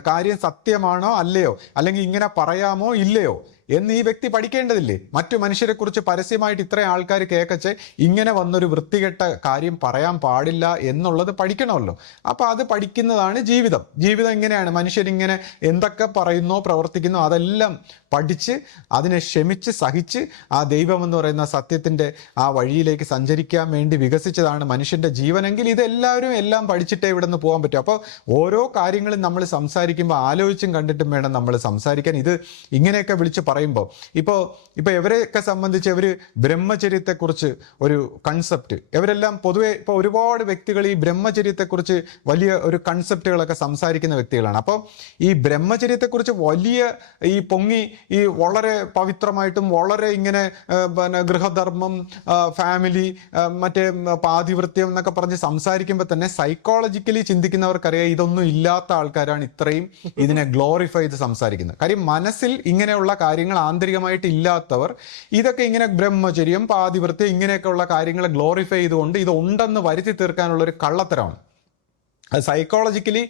കാര്യം സത്യമാണോ അല്ലയോ, അല്ലെങ്കിൽ ഇങ്ങനെ പറയാമോ ഇല്ലയോ എന്ന് ഈ വ്യക്തി പഠിക്കേണ്ടതില്ലേ? മറ്റു മനുഷ്യരെ കുറിച്ച് പരസ്യമായിട്ട് ഇത്രയും ആൾക്കാർ കേൾക്കച്ച് ഇങ്ങനെ വന്നൊരു വൃത്തികെട്ട കാര്യം പറയാൻ പാടില്ല എന്നുള്ളത് പഠിക്കണമല്ലോ. അപ്പൊ അത് പഠിക്കുന്നതാണ് ജീവിതം. ജീവിതം ഇങ്ങനെയാണ്, മനുഷ്യരിങ്ങനെ എന്തൊക്കെ പറയുന്നോ പ്രവർത്തിക്കുന്നോ അതെല്ലാം പഠിച്ച് അതിനെ ക്ഷമിച്ച് സഹിച്ച് ആ ദൈവം എന്ന് പറയുന്ന സത്യത്തിന്റെ ആ വഴിയിലേക്ക് സഞ്ചരിക്കാൻ വേണ്ടി വികസിച്ചതാണ് മനുഷ്യന്റെ ജീവനെങ്കിൽ ഇതെല്ലാവരും എല്ലാം പഠിച്ചിട്ടേ ഇവിടെ നിന്ന് പോകാൻ പറ്റും. അപ്പോൾ ഓരോ കാര്യങ്ങളും നമ്മൾ സംസാരിക്കുമ്പോൾ ആലോചിച്ചും കണ്ടിട്ടും വേണം നമ്മൾ സംസാരിക്കാൻ. ഇത് ഇങ്ങനെയൊക്കെ വിളിച്ച് പറയുമ്പോൾ ഇപ്പോൾ ഇവരെയൊക്കെ സംബന്ധിച്ച് ഇവർ ബ്രഹ്മചര്യത്തെക്കുറിച്ച് ഒരു കൺസെപ്റ്റ്, ഇവരെല്ലാം പൊതുവെ ഇപ്പോൾ ഒരുപാട് വ്യക്തികൾ ഈ ബ്രഹ്മചര്യത്തെക്കുറിച്ച് വലിയ ഒരു കൺസെപ്റ്റുകളൊക്കെ സംസാരിക്കുന്ന വ്യക്തികളാണ്. അപ്പോൾ ഈ ബ്രഹ്മചര്യത്തെക്കുറിച്ച് വലിയ ഈ പൊങ്ങി ഈ വളരെ പവിത്രമായിട്ടും വളരെ ഇങ്ങനെ ഗൃഹധർമ്മം, ഫാമിലി, മറ്റേ പാതിവൃത്യം എന്നൊക്കെ പറഞ്ഞ് സംസാരിക്കുമ്പോൾ തന്നെ സൈക്കോളജിക്കലി ചിന്തിക്കുന്നവർക്കറിയാം ഇതൊന്നും ഇല്ലാത്ത ആൾക്കാരാണ് ഇത്രയും ഇതിനെ ഗ്ലോറിഫൈ ചെയ്ത് സംസാരിക്കുന്നത്. കാര്യം മനസ്സിൽ ഇങ്ങനെയുള്ള കാര്യങ്ങൾ ആന്തരികമായിട്ട് ഇല്ലാത്തവർ ഇതൊക്കെ ഇങ്ങനെ ബ്രഹ്മചര്യം, പാതിവൃത്യം ഇങ്ങനെയൊക്കെയുള്ള കാര്യങ്ങളെ ഗ്ലോറിഫൈ ചെയ്തുകൊണ്ട് ഇത് ഉണ്ടെന്ന് വരുത്തി തീർക്കാനുള്ള ഒരു കള്ളത്തരമാണ്. അത് സൈക്കോളജിക്കലി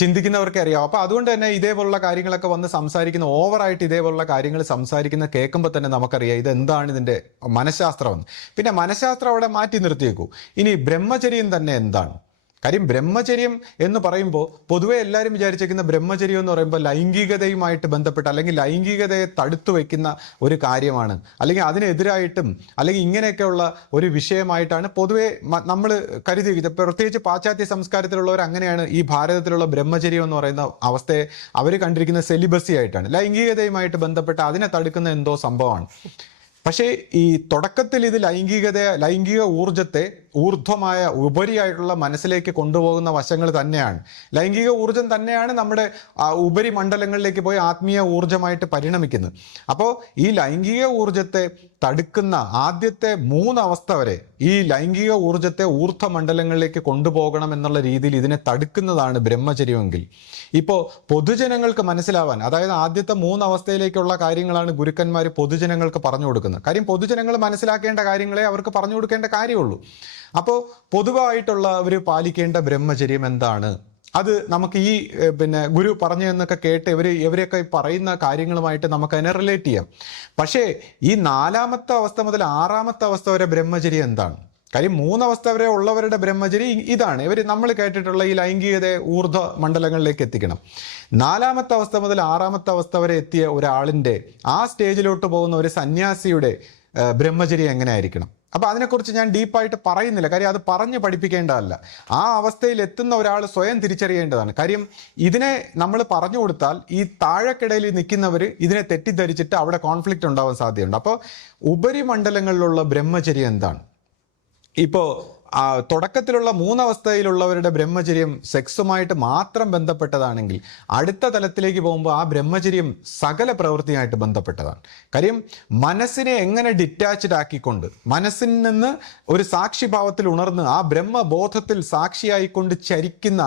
ചിന്തിക്കുന്നവർക്ക് അറിയാം. അപ്പോൾ അതുകൊണ്ട് തന്നെ ഇതേപോലുള്ള കാര്യങ്ങളൊക്കെ വന്ന് സംസാരിക്കുന്ന, ഓവറായിട്ട് ഇതേപോലുള്ള കാര്യങ്ങൾ സംസാരിക്കുന്ന കേൾക്കുമ്പോൾ തന്നെ നമുക്കറിയാം ഇതെന്താണ് ഇതിൻ്റെ മനഃശാസ്ത്രമെന്ന്. പിന്നെ മനഃശാസ്ത്രം അവിടെ മാറ്റി നിർത്തിയേക്കൂ. ഇനി ബ്രഹ്മചര്യം തന്നെ എന്താണ്? കാര്യം ബ്രഹ്മചര്യം എന്ന് പറയുമ്പോൾ പൊതുവെ എല്ലാവരും വിചാരിച്ചിരിക്കുന്ന ബ്രഹ്മചര്യം എന്ന് പറയുമ്പോൾ ലൈംഗികതയുമായിട്ട് ബന്ധപ്പെട്ട് അല്ലെങ്കിൽ ലൈംഗികതയെ തടുത്തു വയ്ക്കുന്ന ഒരു കാര്യമാണ്, അല്ലെങ്കിൽ അതിനെതിരായിട്ടും അല്ലെങ്കിൽ ഇങ്ങനെയൊക്കെയുള്ള ഒരു വിഷയമായിട്ടാണ് പൊതുവെ നമ്മൾ കരുതി. പ്രത്യേകിച്ച് പാശ്ചാത്യ സംസ്കാരത്തിലുള്ളവർ അങ്ങനെയാണ് ഈ ഭാരതത്തിലുള്ള ബ്രഹ്മചര്യം എന്ന് പറയുന്ന അവസ്ഥയെ അവർ കണ്ടിരിക്കുന്ന സെലിബസി ആയിട്ടാണ്, ലൈംഗികതയുമായിട്ട് ബന്ധപ്പെട്ട് അതിനെ തടുക്കുന്ന എന്തോ സംഭവമാണ്. പക്ഷേ ഈ തുടക്കത്തിൽ ഇത് ലൈംഗിക ഊർജത്തെ ഊർധ്വമായ ഉപരിയായിട്ടുള്ള മനസ്സിലേക്ക് കൊണ്ടുപോകുന്ന വശങ്ങൾ തന്നെയാണ്. ലൈംഗിക ഊർജം തന്നെയാണ് നമ്മുടെ ഉപരിമണ്ഡലങ്ങളിലേക്ക് പോയി ആത്മീയ ഊർജമായിട്ട് പരിണമിക്കുന്നത്. അപ്പോൾ ഈ ലൈംഗിക ഊർജത്തെ തടുക്കുന്ന ആദ്യത്തെ 3 അവസ്ഥ വരെ ഈ ലൈംഗിക ഊർജത്തെ ഊർധ്വമണ്ഡലങ്ങളിലേക്ക് കൊണ്ടുപോകണം എന്നുള്ള രീതിയിൽ ഇതിനെ തടുക്കുന്നതാണ് ബ്രഹ്മചര്യമെങ്കിൽ, ഇപ്പോൾ പൊതുജനങ്ങൾക്ക് മനസ്സിലാവാൻ, അതായത് ആദ്യത്തെ 3 അവസ്ഥയിലേക്കുള്ള കാര്യങ്ങളാണ് ഗുരുക്കന്മാർ പൊതുജനങ്ങൾക്ക് പറഞ്ഞു കൊടുക്കുന്നത്. കാര്യം പൊതുജനങ്ങൾ മനസ്സിലാക്കേണ്ട കാര്യങ്ങളെ അവർക്ക് പറഞ്ഞു കൊടുക്കേണ്ട കാര്യമുള്ളൂ. അപ്പോൾ പൊതുവായിട്ടുള്ള അവർ പാലിക്കേണ്ട ബ്രഹ്മചര്യം എന്താണ്, അത് നമുക്ക് ഈ ഗുരു പറഞ്ഞു എന്നൊക്കെ കേട്ട് ഇവരെയൊക്കെ പറയുന്ന കാര്യങ്ങളുമായിട്ട് നമുക്ക് അതിനെ റിലേറ്റ് ചെയ്യാം. പക്ഷേ ഈ 4ാമത്തെ അവസ്ഥ മുതൽ 6ാമത്തെ അവസ്ഥ വരെ ബ്രഹ്മചര്യം എന്താണ്? കാര്യം 3 അവസ്ഥ വരെ ഉള്ളവരുടെ ബ്രഹ്മചരി ഇതാണ്. ഇവർ നമ്മൾ കേട്ടിട്ടുള്ള ഈ ലൈംഗികതയെ ഊർധ്വ മണ്ഡലങ്ങളിലേക്ക് എത്തിക്കണം. 4ാമത്തെ അവസ്ഥ മുതൽ 6ാമത്തെ അവസ്ഥ വരെ എത്തിയ ഒരാളിൻ്റെ ആ സ്റ്റേജിലോട്ട് പോകുന്ന ഒരു സന്യാസിയുടെ ബ്രഹ്മചര്യം എങ്ങനെ ആയിരിക്കണം? അപ്പോൾ അതിനെക്കുറിച്ച് ഞാൻ ഡീപ്പായിട്ട് പറയുന്നില്ല, കാര്യം അത് പറഞ്ഞ് പഠിപ്പിക്കേണ്ടതല്ല. ആ അവസ്ഥയിൽ എത്തുന്ന ഒരാൾ സ്വയം തിരിച്ചറിയേണ്ടതാണ്. കാര്യം ഇതിനെ നമ്മൾ പറഞ്ഞു കൊടുത്താൽ ഈ താഴെക്കിടയിൽ നിൽക്കുന്നവർ ഇതിനെ തെറ്റിദ്ധരിച്ചിട്ട് അവിടെ കോൺഫ്ലിക്റ്റ് ഉണ്ടാവാൻ സാധ്യതയുണ്ട്. അപ്പോൾ ഉപരിമണ്ഡലങ്ങളിലുള്ള ബ്രഹ്മചര്യം എന്താണ്? ഇപ്പോൾ തുടക്കത്തിലുള്ള 3 അവസ്ഥയിലുള്ളവരുടെ ബ്രഹ്മചര്യം സെക്സുമായിട്ട് മാത്രം ബന്ധപ്പെട്ടതാണെങ്കിൽ അടുത്ത തലത്തിലേക്ക് പോകുമ്പോൾ ആ ബ്രഹ്മചര്യം സകല പ്രവൃത്തിയായിട്ട് ബന്ധപ്പെട്ടതാണ്. കാര്യം മനസ്സിനെ എങ്ങനെ ഡിറ്റാച്ച്ഡ് ആക്കിക്കൊണ്ട് മനസ്സിൽ നിന്ന് ഒരു സാക്ഷിഭാവത്തിൽ ഉണർന്ന് ആ ബ്രഹ്മബോധത്തിൽ സാക്ഷിയായിക്കൊണ്ട് ചരിക്കുന്ന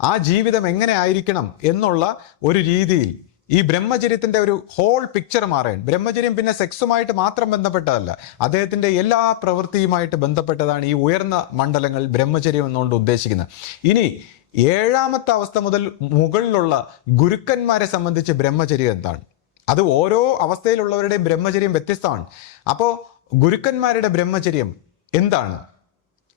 ആ ജീവിതം എങ്ങനെ ആയിരിക്കണം എന്നുള്ള ഒരു രീതിയിൽ ഈ ബ്രഹ്മചര്യത്തിൻ്റെ ഒരു ഹോൾ പിക്ചർ മാറാൻ. ബ്രഹ്മചര്യം പിന്നെ സെക്സുമായിട്ട് മാത്രം ബന്ധപ്പെട്ടതല്ല, അദ്ദേഹത്തിൻ്റെ എല്ലാ പ്രവൃത്തിയുമായിട്ട് ബന്ധപ്പെട്ടതാണ് ഈ ഉയർന്ന മണ്ഡലങ്ങൾ ബ്രഹ്മചര്യം എന്നുകൊണ്ട് ഉദ്ദേശിക്കുന്നത്. ഇനി 7ാമത്തെ അവസ്ഥ മുതൽ മുകളിലുള്ള ഗുരുക്കന്മാരെ സംബന്ധിച്ച് ബ്രഹ്മചര്യം എന്താണ്? അത് ഓരോ അവസ്ഥയിലുള്ളവരുടെയും ബ്രഹ്മചര്യം വ്യത്യസ്തമാണ്. അപ്പോൾ ഗുരുക്കന്മാരുടെ ബ്രഹ്മചര്യം എന്താണ്?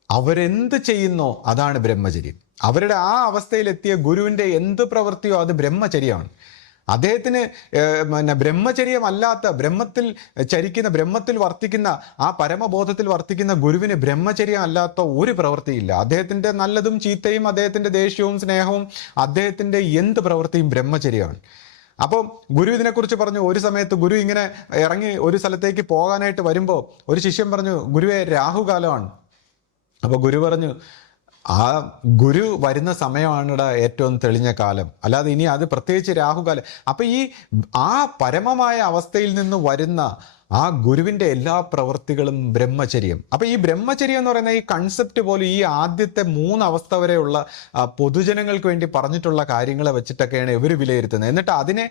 അവരെന്ത് ചെയ്യുന്നോ അതാണ് ബ്രഹ്മചര്യം. അവരുടെ ആ അവസ്ഥയിലെത്തിയ ഗുരുവിൻ്റെ എന്ത് പ്രവൃത്തിയോ അത് ബ്രഹ്മചര്യമാണ്. അദ്ദേഹത്തിന് ബ്രഹ്മചര്യമല്ലാത്ത ബ്രഹ്മത്തിൽ ചരിക്കുന്ന, ബ്രഹ്മത്തിൽ വർത്തിക്കുന്ന, ആ പരമബോധത്തിൽ വർത്തിക്കുന്ന ഗുരുവിന് ബ്രഹ്മചര്യം അല്ലാത്ത ഒരു പ്രവൃത്തിയില്ല. അദ്ദേഹത്തിൻ്റെ നല്ലതും ചീത്തയും, അദ്ദേഹത്തിൻ്റെ ദേഷ്യവും സ്നേഹവും, അദ്ദേഹത്തിൻ്റെ എന്ത് പ്രവൃത്തിയും ബ്രഹ്മചര്യമാണ്. അപ്പോൾ ഗുരു ഇതിനെക്കുറിച്ച് പറഞ്ഞു. ഒരു സമയത്ത് ഗുരു ഇങ്ങനെ ഇറങ്ങി ഒരു സ്ഥലത്തേക്ക് പോകാനായിട്ട് വരുമ്പോൾ ഒരു ശിഷ്യൻ പറഞ്ഞു, ഗുരുവേ രാഹുകാലമാണ്. അപ്പോൾ ഗുരു പറഞ്ഞു, ആ ഗുരു വരുന്ന സമയമാണിട ഏറ്റവും തെളിഞ്ഞ കാലം, അല്ലാതെ ഇനി അത് പ്രത്യേകിച്ച് രാഹുകാലം. അപ്പം ആ പരമമായ അവസ്ഥയിൽ നിന്ന് വരുന്ന ആ ഗുരുവിൻ്റെ എല്ലാ പ്രവൃത്തികളും ബ്രഹ്മചര്യം. അപ്പം ഈ ബ്രഹ്മചര്യം എന്ന് പറയുന്ന ഈ കൺസെപ്റ്റ് പോലും ഈ ആദ്യത്തെ 3 അവസ്ഥ വരെയുള്ള പൊതുജനങ്ങൾക്ക് വേണ്ടി പറഞ്ഞിട്ടുള്ള കാര്യങ്ങളെ വെച്ചിട്ടൊക്കെയാണ് ഇവർ വിലയിരുത്തുന്നത്. എന്നിട്ട് അതിനെ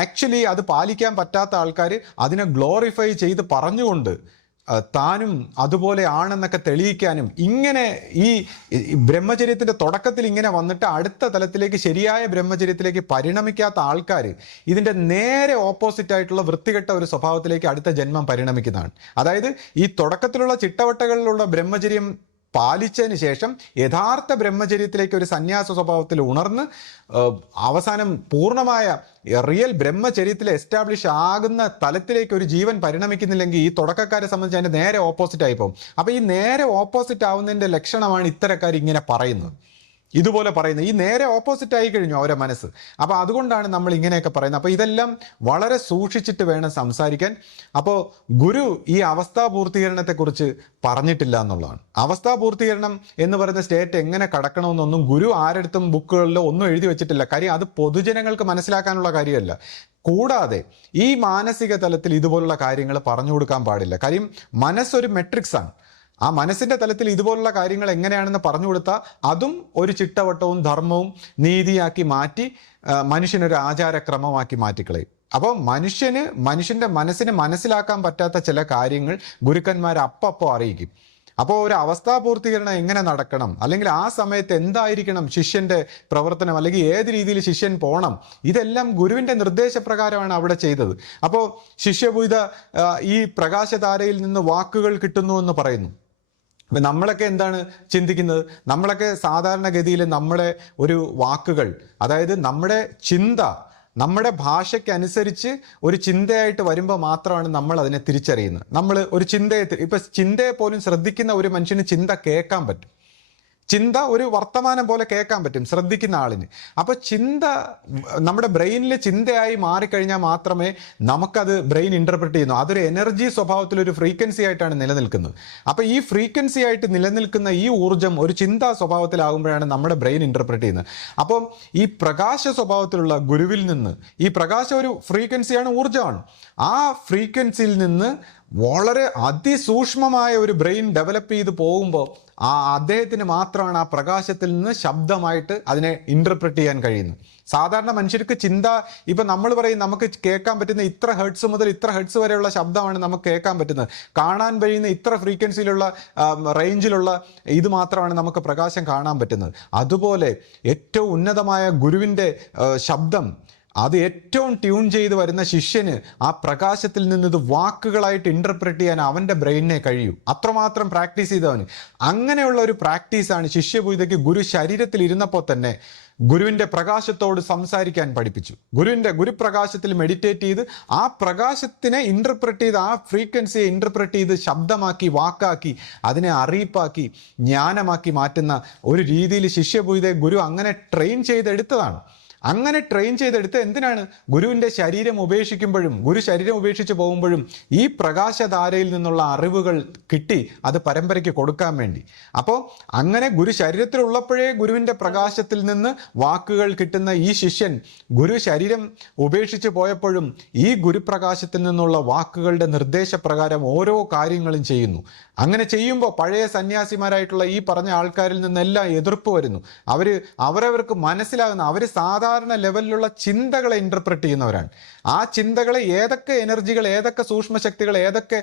ആക്ച്വലി അത് പാലിക്കാൻ പറ്റാത്ത ആൾക്കാർ അതിനെ ഗ്ലോറിഫൈ ചെയ്ത് പറഞ്ഞുകൊണ്ട് താനും അതുപോലെ ആണെന്നൊക്കെ തെളിയിക്കാനും, ഇങ്ങനെ ഈ ബ്രഹ്മചര്യത്തിൻ്റെ തുടക്കത്തിൽ ഇങ്ങനെ വന്നിട്ട് അടുത്ത തലത്തിലേക്ക് ശരിയായ ബ്രഹ്മചര്യത്തിലേക്ക് പരിണമിക്കാത്ത ആൾക്കാർ ഇതിൻ്റെ നേരെ ഓപ്പോസിറ്റ് ആയിട്ടുള്ള വൃത്തികെട്ട ഒരു സ്വഭാവത്തിലേക്ക് അടുത്ത ജന്മം പരിണമിക്കുന്നതാണ്. അതായത് ഈ തുടക്കത്തിലുള്ള ചിട്ടവട്ടകളിലുള്ള ബ്രഹ്മചര്യം പാലിച്ചതിന് ശേഷം യഥാർത്ഥ ബ്രഹ്മചര്യത്തിലേക്ക് ഒരു സന്യാസ സ്വഭാവത്തിൽ ഉണർന്ന് അവസാനം പൂർണ്ണമായ റിയൽ ബ്രഹ്മചര്യത്തിൽ എസ്റ്റാബ്ലിഷ് ആകുന്ന തലത്തിലേക്ക് ഒരു ജീവൻ പരിണമിക്കുന്നില്ലെങ്കിൽ ഈ തുടക്കക്കാരെ സംബന്ധിച്ച് അതിൻ്റെ നേരെ ഓപ്പോസിറ്റ് ആയി പോകും. അപ്പോൾ ഈ നേരെ ഓപ്പോസിറ്റ് ആവുന്നതിൻ്റെ ലക്ഷണമാണ് ഇത്തരക്കാർ ഇങ്ങനെ പറയുന്നത്, ഇതുപോലെ പറയുന്നത്. ഈ നേരെ ഓപ്പോസിറ്റ് ആയി കഴിഞ്ഞു അവരെ മനസ്സ്. അപ്പോൾ അതുകൊണ്ടാണ് നമ്മൾ ഇങ്ങനെയൊക്കെ പറയുന്നത്. അപ്പോൾ ഇതെല്ലാം വളരെ സൂക്ഷിച്ചിട്ട് വേണം സംസാരിക്കാൻ. അപ്പോൾ ഗുരു ഈ അവസ്ഥാപൂർത്തീകരണത്തെക്കുറിച്ച് പറഞ്ഞിട്ടില്ല എന്നുള്ളതാണ്. അവസ്ഥാപൂർത്തീകരണം എന്ന് പറയുന്ന സ്റ്റേറ്റ് എങ്ങനെ കടക്കണമെന്നൊന്നും ഗുരു ആരെടുത്തും ബുക്കുകളിലോ ഒന്നും എഴുതി വെച്ചിട്ടില്ല. കാര്യം അത് പൊതുജനങ്ങൾക്ക് മനസ്സിലാക്കാനുള്ള കാര്യമല്ല. കൂടാതെ ഈ മാനസിക തലത്തിൽ ഇതുപോലുള്ള കാര്യങ്ങൾ പറഞ്ഞു കൊടുക്കാൻ പാടില്ല. കാര്യം മനസ്സൊരു മെട്രിക്സ് ആണ്. ആ മനസ്സിൻ്റെ തലത്തിൽ ഇതുപോലുള്ള കാര്യങ്ങൾ എങ്ങനെയാണെന്ന് പറഞ്ഞു കൊടുത്താൽ അതും ഒരു ചിട്ടവട്ടവും ധർമ്മവും നീതിയാക്കി മാറ്റി മനുഷ്യനൊരു ആചാരക്രമമാക്കി മാറ്റിക്കളയും. അപ്പോൾ മനുഷ്യൻ്റെ മനസ്സിന് മനസ്സിലാക്കാൻ പറ്റാത്ത ചില കാര്യങ്ങൾ ഗുരുക്കന്മാർ അപ്പോൾ അറിയിക്കും. അപ്പോൾ ഒരു അവസ്ഥാപൂർത്തീകരണം എങ്ങനെ നടക്കണം, അല്ലെങ്കിൽ ആ സമയത്ത് എന്തായിരിക്കണം ശിഷ്യൻ്റെ പ്രവർത്തനം, അല്ലെങ്കിൽ ഏത് രീതിയിൽ ശിഷ്യൻ പോകണം, ഇതെല്ലാം ഗുരുവിൻ്റെ നിർദ്ദേശപ്രകാരമാണ് അവിടെ ചെയ്തത്. അപ്പോൾ ശിഷ്യഭൂത ഈ പ്രകാശധാരയിൽ നിന്ന് വാക്കുകൾ കിട്ടുന്നു എന്ന് പറയുന്നു. അപ്പം നമ്മളൊക്കെ എന്താണ് ചിന്തിക്കുന്നത്? നമ്മളൊക്കെ സാധാരണഗതിയിൽ നമ്മുടെ ഒരു വാക്കുകൾ, അതായത് നമ്മുടെ ചിന്ത നമ്മുടെ ഭാഷയ്ക്കനുസരിച്ച് ഒരു ചിന്തയായിട്ട് വരുമ്പോൾ മാത്രമാണ് നമ്മൾ അതിനെ തിരിച്ചറിയുന്നത്. നമ്മൾ ഒരു ചിന്തയെ പോലും ശ്രദ്ധിക്കുന്ന ഒരു മനുഷ്യന് ചിന്ത കേൾക്കാൻ പറ്റും. ചിന്ത ഒരു വർത്തമാനം പോലെ കേൾക്കാൻ പറ്റും ശ്രദ്ധിക്കുന്ന ആളിന്. അപ്പോൾ ചിന്ത നമ്മുടെ ബ്രെയിനിൽ ചിന്തയായി മാറിക്കഴിഞ്ഞാൽ മാത്രമേ നമുക്കത് ബ്രെയിൻ ഇൻ്റർപ്രറ്റ് ചെയ്യുന്നു. അതൊരു എനർജി സ്വഭാവത്തിലൊരു ഫ്രീക്വൻസി ആയിട്ടാണ് നിലനിൽക്കുന്നത്. അപ്പോൾ ഈ ഫ്രീക്വൻസി ആയിട്ട് നിലനിൽക്കുന്ന ഈ ഊർജ്ജം ഒരു ചിന്താ സ്വഭാവത്തിലാകുമ്പോഴാണ് നമ്മുടെ ബ്രെയിൻ ഇൻ്റർപ്രറ്റ് ചെയ്യുന്നത്. അപ്പം ഈ പ്രകാശ സ്വഭാവത്തിലുള്ള ഗുരുവിൽ നിന്ന്, ഈ പ്രകാശം ഒരു ഫ്രീക്വൻസിയാണ്, ഊർജ്ജമാണ്. ആ ഫ്രീക്വൻസിയിൽ നിന്ന് വളരെ അതിസൂക്ഷ്മമായ ഒരു ബ്രെയിൻ ഡെവലപ്പ് ചെയ്ത് പോകുമ്പോൾ അദ്ദേഹത്തിന് മാത്രമാണ് ആ പ്രകാശത്തിൽ നിന്ന് ശബ്ദമായിട്ട് അതിനെ ഇൻ്റർപ്രറ്റ് ചെയ്യാൻ കഴിയുന്നത്. സാധാരണ മനുഷ്യർക്ക് ചിന്ത, ഇപ്പം നമ്മൾ പറയും നമുക്ക് കേൾക്കാൻ പറ്റുന്ന ഇത്ര ഹെർട്സ് മുതൽ ഇത്ര ഹെർട്സ് വരെയുള്ള ശബ്ദമാണ് നമുക്ക് കേൾക്കാൻ പറ്റുന്നത്, കാണാൻ കഴിയുന്ന ഇത്ര ഫ്രീക്വൻസിയിലുള്ള റേഞ്ചിലുള്ള ഇത് മാത്രമാണ് നമുക്ക് പ്രകാശം കാണാൻ പറ്റുന്നത്. അതുപോലെ ഏറ്റവും ഉന്നതമായ ഗുരുവിൻ്റെ ശബ്ദം അത് ഏറ്റവും ട്യൂൺ ചെയ്ത് വരുന്ന ശിഷ്യന് ആ പ്രകാശത്തിൽ നിന്ന് ഇത് വാക്കുകളായിട്ട് ഇന്റർപ്രറ്റ് ചെയ്യാൻ അവൻ്റെ ബ്രെയിനിനെ കഴിയൂ. അത്രമാത്രം പ്രാക്ടീസ് ചെയ്തവന്. അങ്ങനെയുള്ള ഒരു പ്രാക്ടീസാണ് ശിഷ്യപൂജയ്ക്ക് ഗുരു ശരീരത്തിൽ ഇരുന്നപ്പോൾ തന്നെ ഗുരുവിൻ്റെ പ്രകാശത്തോട് സംസാരിക്കാൻ പഠിപ്പിച്ചു. ഗുരുപ്രകാശത്തിൽ മെഡിറ്റേറ്റ് ചെയ്ത് ആ പ്രകാശത്തിനെ ഇന്റർപ്രറ്റ് ചെയ്ത്, ആ ഫ്രീക്വൻസിയെ ഇന്റർപ്രറ്റ് ചെയ്ത് ശബ്ദമാക്കി, വാക്കാക്കി, അതിനെ അറിയിപ്പാക്കി, ജ്ഞാനമാക്കി മാറ്റുന്ന ഒരു രീതിയിൽ ശിഷ്യപൂജയെ ഗുരു അങ്ങനെ ട്രെയിൻ ചെയ്തെടുത്തതാണ്. അങ്ങനെ ട്രെയിൻ ചെയ്തെടുത്ത് എന്തിനാണ്? ഗുരുവിൻ്റെ ശരീരം ഉപേക്ഷിക്കുമ്പോഴും, ഗുരു ശരീരം ഉപേക്ഷിച്ച് പോകുമ്പോഴും ഈ പ്രകാശധാരയിൽ നിന്നുള്ള അറിവുകൾ കിട്ടി അത് പരമ്പരയ്ക്ക് കൊടുക്കാൻ വേണ്ടി. അപ്പോൾ അങ്ങനെ ഗുരു ശരീരത്തിലുള്ളപ്പോഴേ ഗുരുവിൻ്റെ പ്രകാശത്തിൽ നിന്ന് വാക്കുകൾ കിട്ടുന്ന ഈ ശിഷ്യൻ ഗുരു ശരീരം ഉപേക്ഷിച്ച് പോയപ്പോഴും ഈ ഗുരുപ്രകാശത്തിൽ നിന്നുള്ള വാക്കുകളുടെ നിർദ്ദേശപ്രകാരം ഓരോ കാര്യങ്ങളും ചെയ്യുന്നു. അങ്ങനെ ചെയ്യുമ്പോൾ പഴയ സന്യാസിമാരായിട്ടുള്ള ഈ പറഞ്ഞ ആൾക്കാരിൽ നിന്നെല്ലാം എതിർപ്പ് വരുന്നു. അവരവർക്ക് മനസ്സിലാകുന്ന, അവർ സാധാരണ ലെവലിലുള്ള ചിന്തകളെ ഇന്റർപ്രറ്റ് ചെയ്യുന്നവരാണ്. ആ ചിന്തകളെ, ഏതൊക്കെ എനർജികൾ, ഏതൊക്കെ സൂക്ഷ്മശക്തികൾ, ഏതൊക്കെ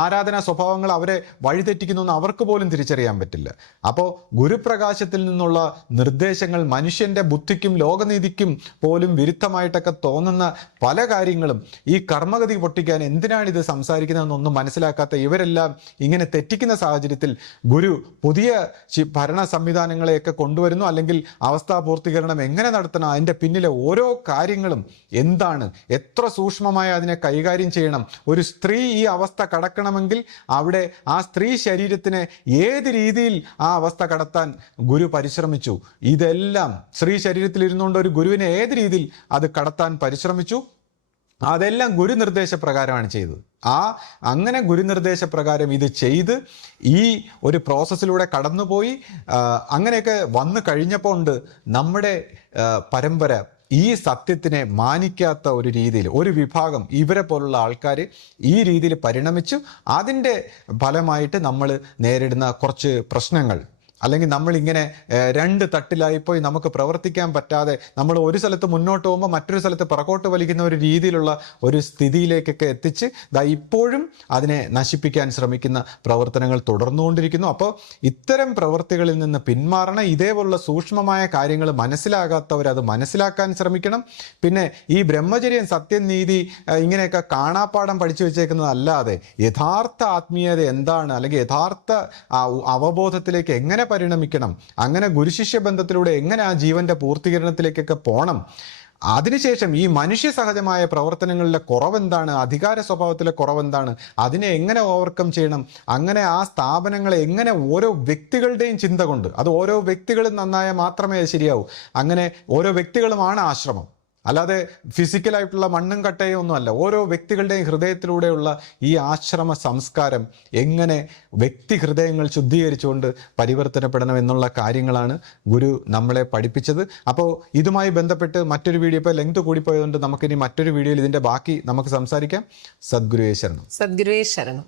ആരാധനാ സ്വഭാവങ്ങൾ അവരെ വഴിതെറ്റിക്കുന്നു എന്ന് അവർക്ക് പോലും തിരിച്ചറിയാൻ പറ്റില്ല. അപ്പോൾ ഗുരുപ്രകാശത്തിൽ നിന്നുള്ള നിർദ്ദേശങ്ങൾ മനുഷ്യൻ്റെ ബുദ്ധിക്കും ലോകനീതിക്കും പോലും വിരുദ്ധമായിട്ടൊക്കെ തോന്നുന്ന പല കാര്യങ്ങളും ഈ കർമ്മഗതി പൊട്ടിക്കാൻ എന്തിനാണിത് സംസാരിക്കുന്നതെന്നൊന്നും മനസ്സിലാക്കാത്ത ഇവരെല്ലാം ഇങ്ങനെ തെറ്റിക്കുന്ന സാഹചര്യത്തിൽ ഗുരു പുതിയ ഭരണ സംവിധാനങ്ങളെയൊക്കെ കൊണ്ടുവരുന്നു. അല്ലെങ്കിൽ അവസ്ഥാപൂർത്തീകരണം എങ്ങനെ നടത്തണം, അതിൻ്റെ പിന്നിലെ ഓരോ കാര്യങ്ങളും എന്താണ്, എത്ര സൂക്ഷ്മമായി അതിനെ കൈകാര്യം ചെയ്യണം, ഒരു സ്ത്രീ ഈ അവസ്ഥ കടക്കണമെങ്കിൽ അവിടെ ആ സ്ത്രീ ശരീരത്തിനെ ഏത് രീതിയിൽ ആ അവസ്ഥ കടത്താൻ ഗുരു പരിശ്രമിച്ചു. ഇതെല്ലാം സ്ത്രീ ശരീരത്തിൽ ഇരുന്നുകൊണ്ട് ഒരു ഗുരുവിനെ ഏത് രീതിയിൽ അത് കടത്താൻ പരിശ്രമിച്ചു, അതെല്ലാം ഗുരുനിർദ്ദേശപ്രകാരമാണ് ചെയ്തത്. അങ്ങനെ ഗുരുനിർദ്ദേശപ്രകാരം ഇത് ചെയ്ത് ഈ ഒരു പ്രോസസ്സിലൂടെ കടന്നുപോയി അങ്ങനെയൊക്കെ വന്നു കഴിഞ്ഞപ്പോൾ ഉണ്ട് നമ്മുടെ പരമ്പര ഈ സത്യത്തിനെ മാനിക്കാത്ത ഒരു രീതിയിൽ ഒരു വിഭാഗം ഇവരെ പോലുള്ള ആൾക്കാർ ഈ രീതിയിൽ പരിണമിച്ചു. അതിൻ്റെ ഫലമായിട്ട് നമ്മൾ നേരിടുന്ന കുറച്ച് പ്രശ്നങ്ങൾ, അല്ലെങ്കിൽ നമ്മളിങ്ങനെ രണ്ട് തട്ടിലായിപ്പോയി നമുക്ക് പ്രവർത്തിക്കാൻ പറ്റാതെ നമ്മൾ ഒരു സ്ഥലത്ത് മുന്നോട്ട് പോകുമ്പോൾ മറ്റൊരു സ്ഥലത്ത് പുറകോട്ട് വലിക്കുന്ന ഒരു രീതിയിലുള്ള ഒരു സ്ഥിതിയിലേക്കൊക്കെ എത്തിച്ച് ഇപ്പോഴും അതിനെ നശിപ്പിക്കാൻ ശ്രമിക്കുന്ന പ്രവർത്തനങ്ങൾ തുടർന്നുകൊണ്ടിരിക്കുന്നു. അപ്പോൾ ഇത്തരം പ്രവൃത്തികളിൽ നിന്ന് പിന്മാറണം. ഇതേപോലുള്ള സൂക്ഷ്മമായ കാര്യങ്ങൾ മനസ്സിലാകാത്തവരത് മനസ്സിലാക്കാൻ ശ്രമിക്കണം. പിന്നെ ഈ ബ്രഹ്മചര്യം, സത്യം, നീതി ഇങ്ങനെയൊക്കെ കാണാപ്പാഠം പഠിച്ചു വെച്ചേക്കുന്നതല്ലാതെ യഥാർത്ഥ ആത്മീയത എന്താണ്, അല്ലെങ്കിൽ യഥാർത്ഥ അവബോധത്തിലേക്ക് എങ്ങനെ പരിണമിക്കണം, അങ്ങനെ ഗുരുശിഷ്യ ബന്ധത്തിലൂടെ എങ്ങനെ ആ ജീവന്റെ പൂർത്തീകരണത്തിലേക്കൊക്കെ പോകണം, അതിനുശേഷം ഈ മനുഷ്യ സഹജമായ പ്രവർത്തനങ്ങളിലെ കുറവെന്താണ്, അധികാര സ്വഭാവത്തിലെ കുറവെന്താണ്, അതിനെ എങ്ങനെ ഓവർകം ചെയ്യണം, അങ്ങനെ ആ സ്ഥാപനങ്ങളെ എങ്ങനെ ഓരോ വ്യക്തികളുടെയും ചിന്ത കൊണ്ട്, അത് ഓരോ വ്യക്തികളും നന്നായാൽ മാത്രമേ അത് ശരിയാവൂ. അങ്ങനെ ഓരോ വ്യക്തികളുമാണ് ആശ്രമം, അല്ലാതെ ഫിസിക്കലായിട്ടുള്ള മണ്ണും കട്ടയും ഒന്നുമല്ല. ഓരോ വ്യക്തികളുടെയും ഹൃദയത്തിലൂടെയുള്ള ഈ ആശ്രമ സംസ്കാരം എങ്ങനെ വ്യക്തി ഹൃദയങ്ങൾ ശുദ്ധീകരിച്ചുകൊണ്ട് പരിവർത്തനപ്പെടണം എന്നുള്ള കാര്യങ്ങളാണ് ഗുരു നമ്മളെ പഠിപ്പിച്ചത്. അപ്പോൾ ഇതുമായി ബന്ധപ്പെട്ട് മറ്റൊരു വീഡിയോ, ഇപ്പോൾ ലെങ്ത് കൂടിപ്പോയതുകൊണ്ട് നമുക്കിനി മറ്റൊരു വീഡിയോയിൽ ഇതിൻ്റെ ബാക്കി നമുക്ക് സംസാരിക്കാം. സദ്ഗുരുവേ ശരണം. സദ്ഗുരുവേ ശരണം.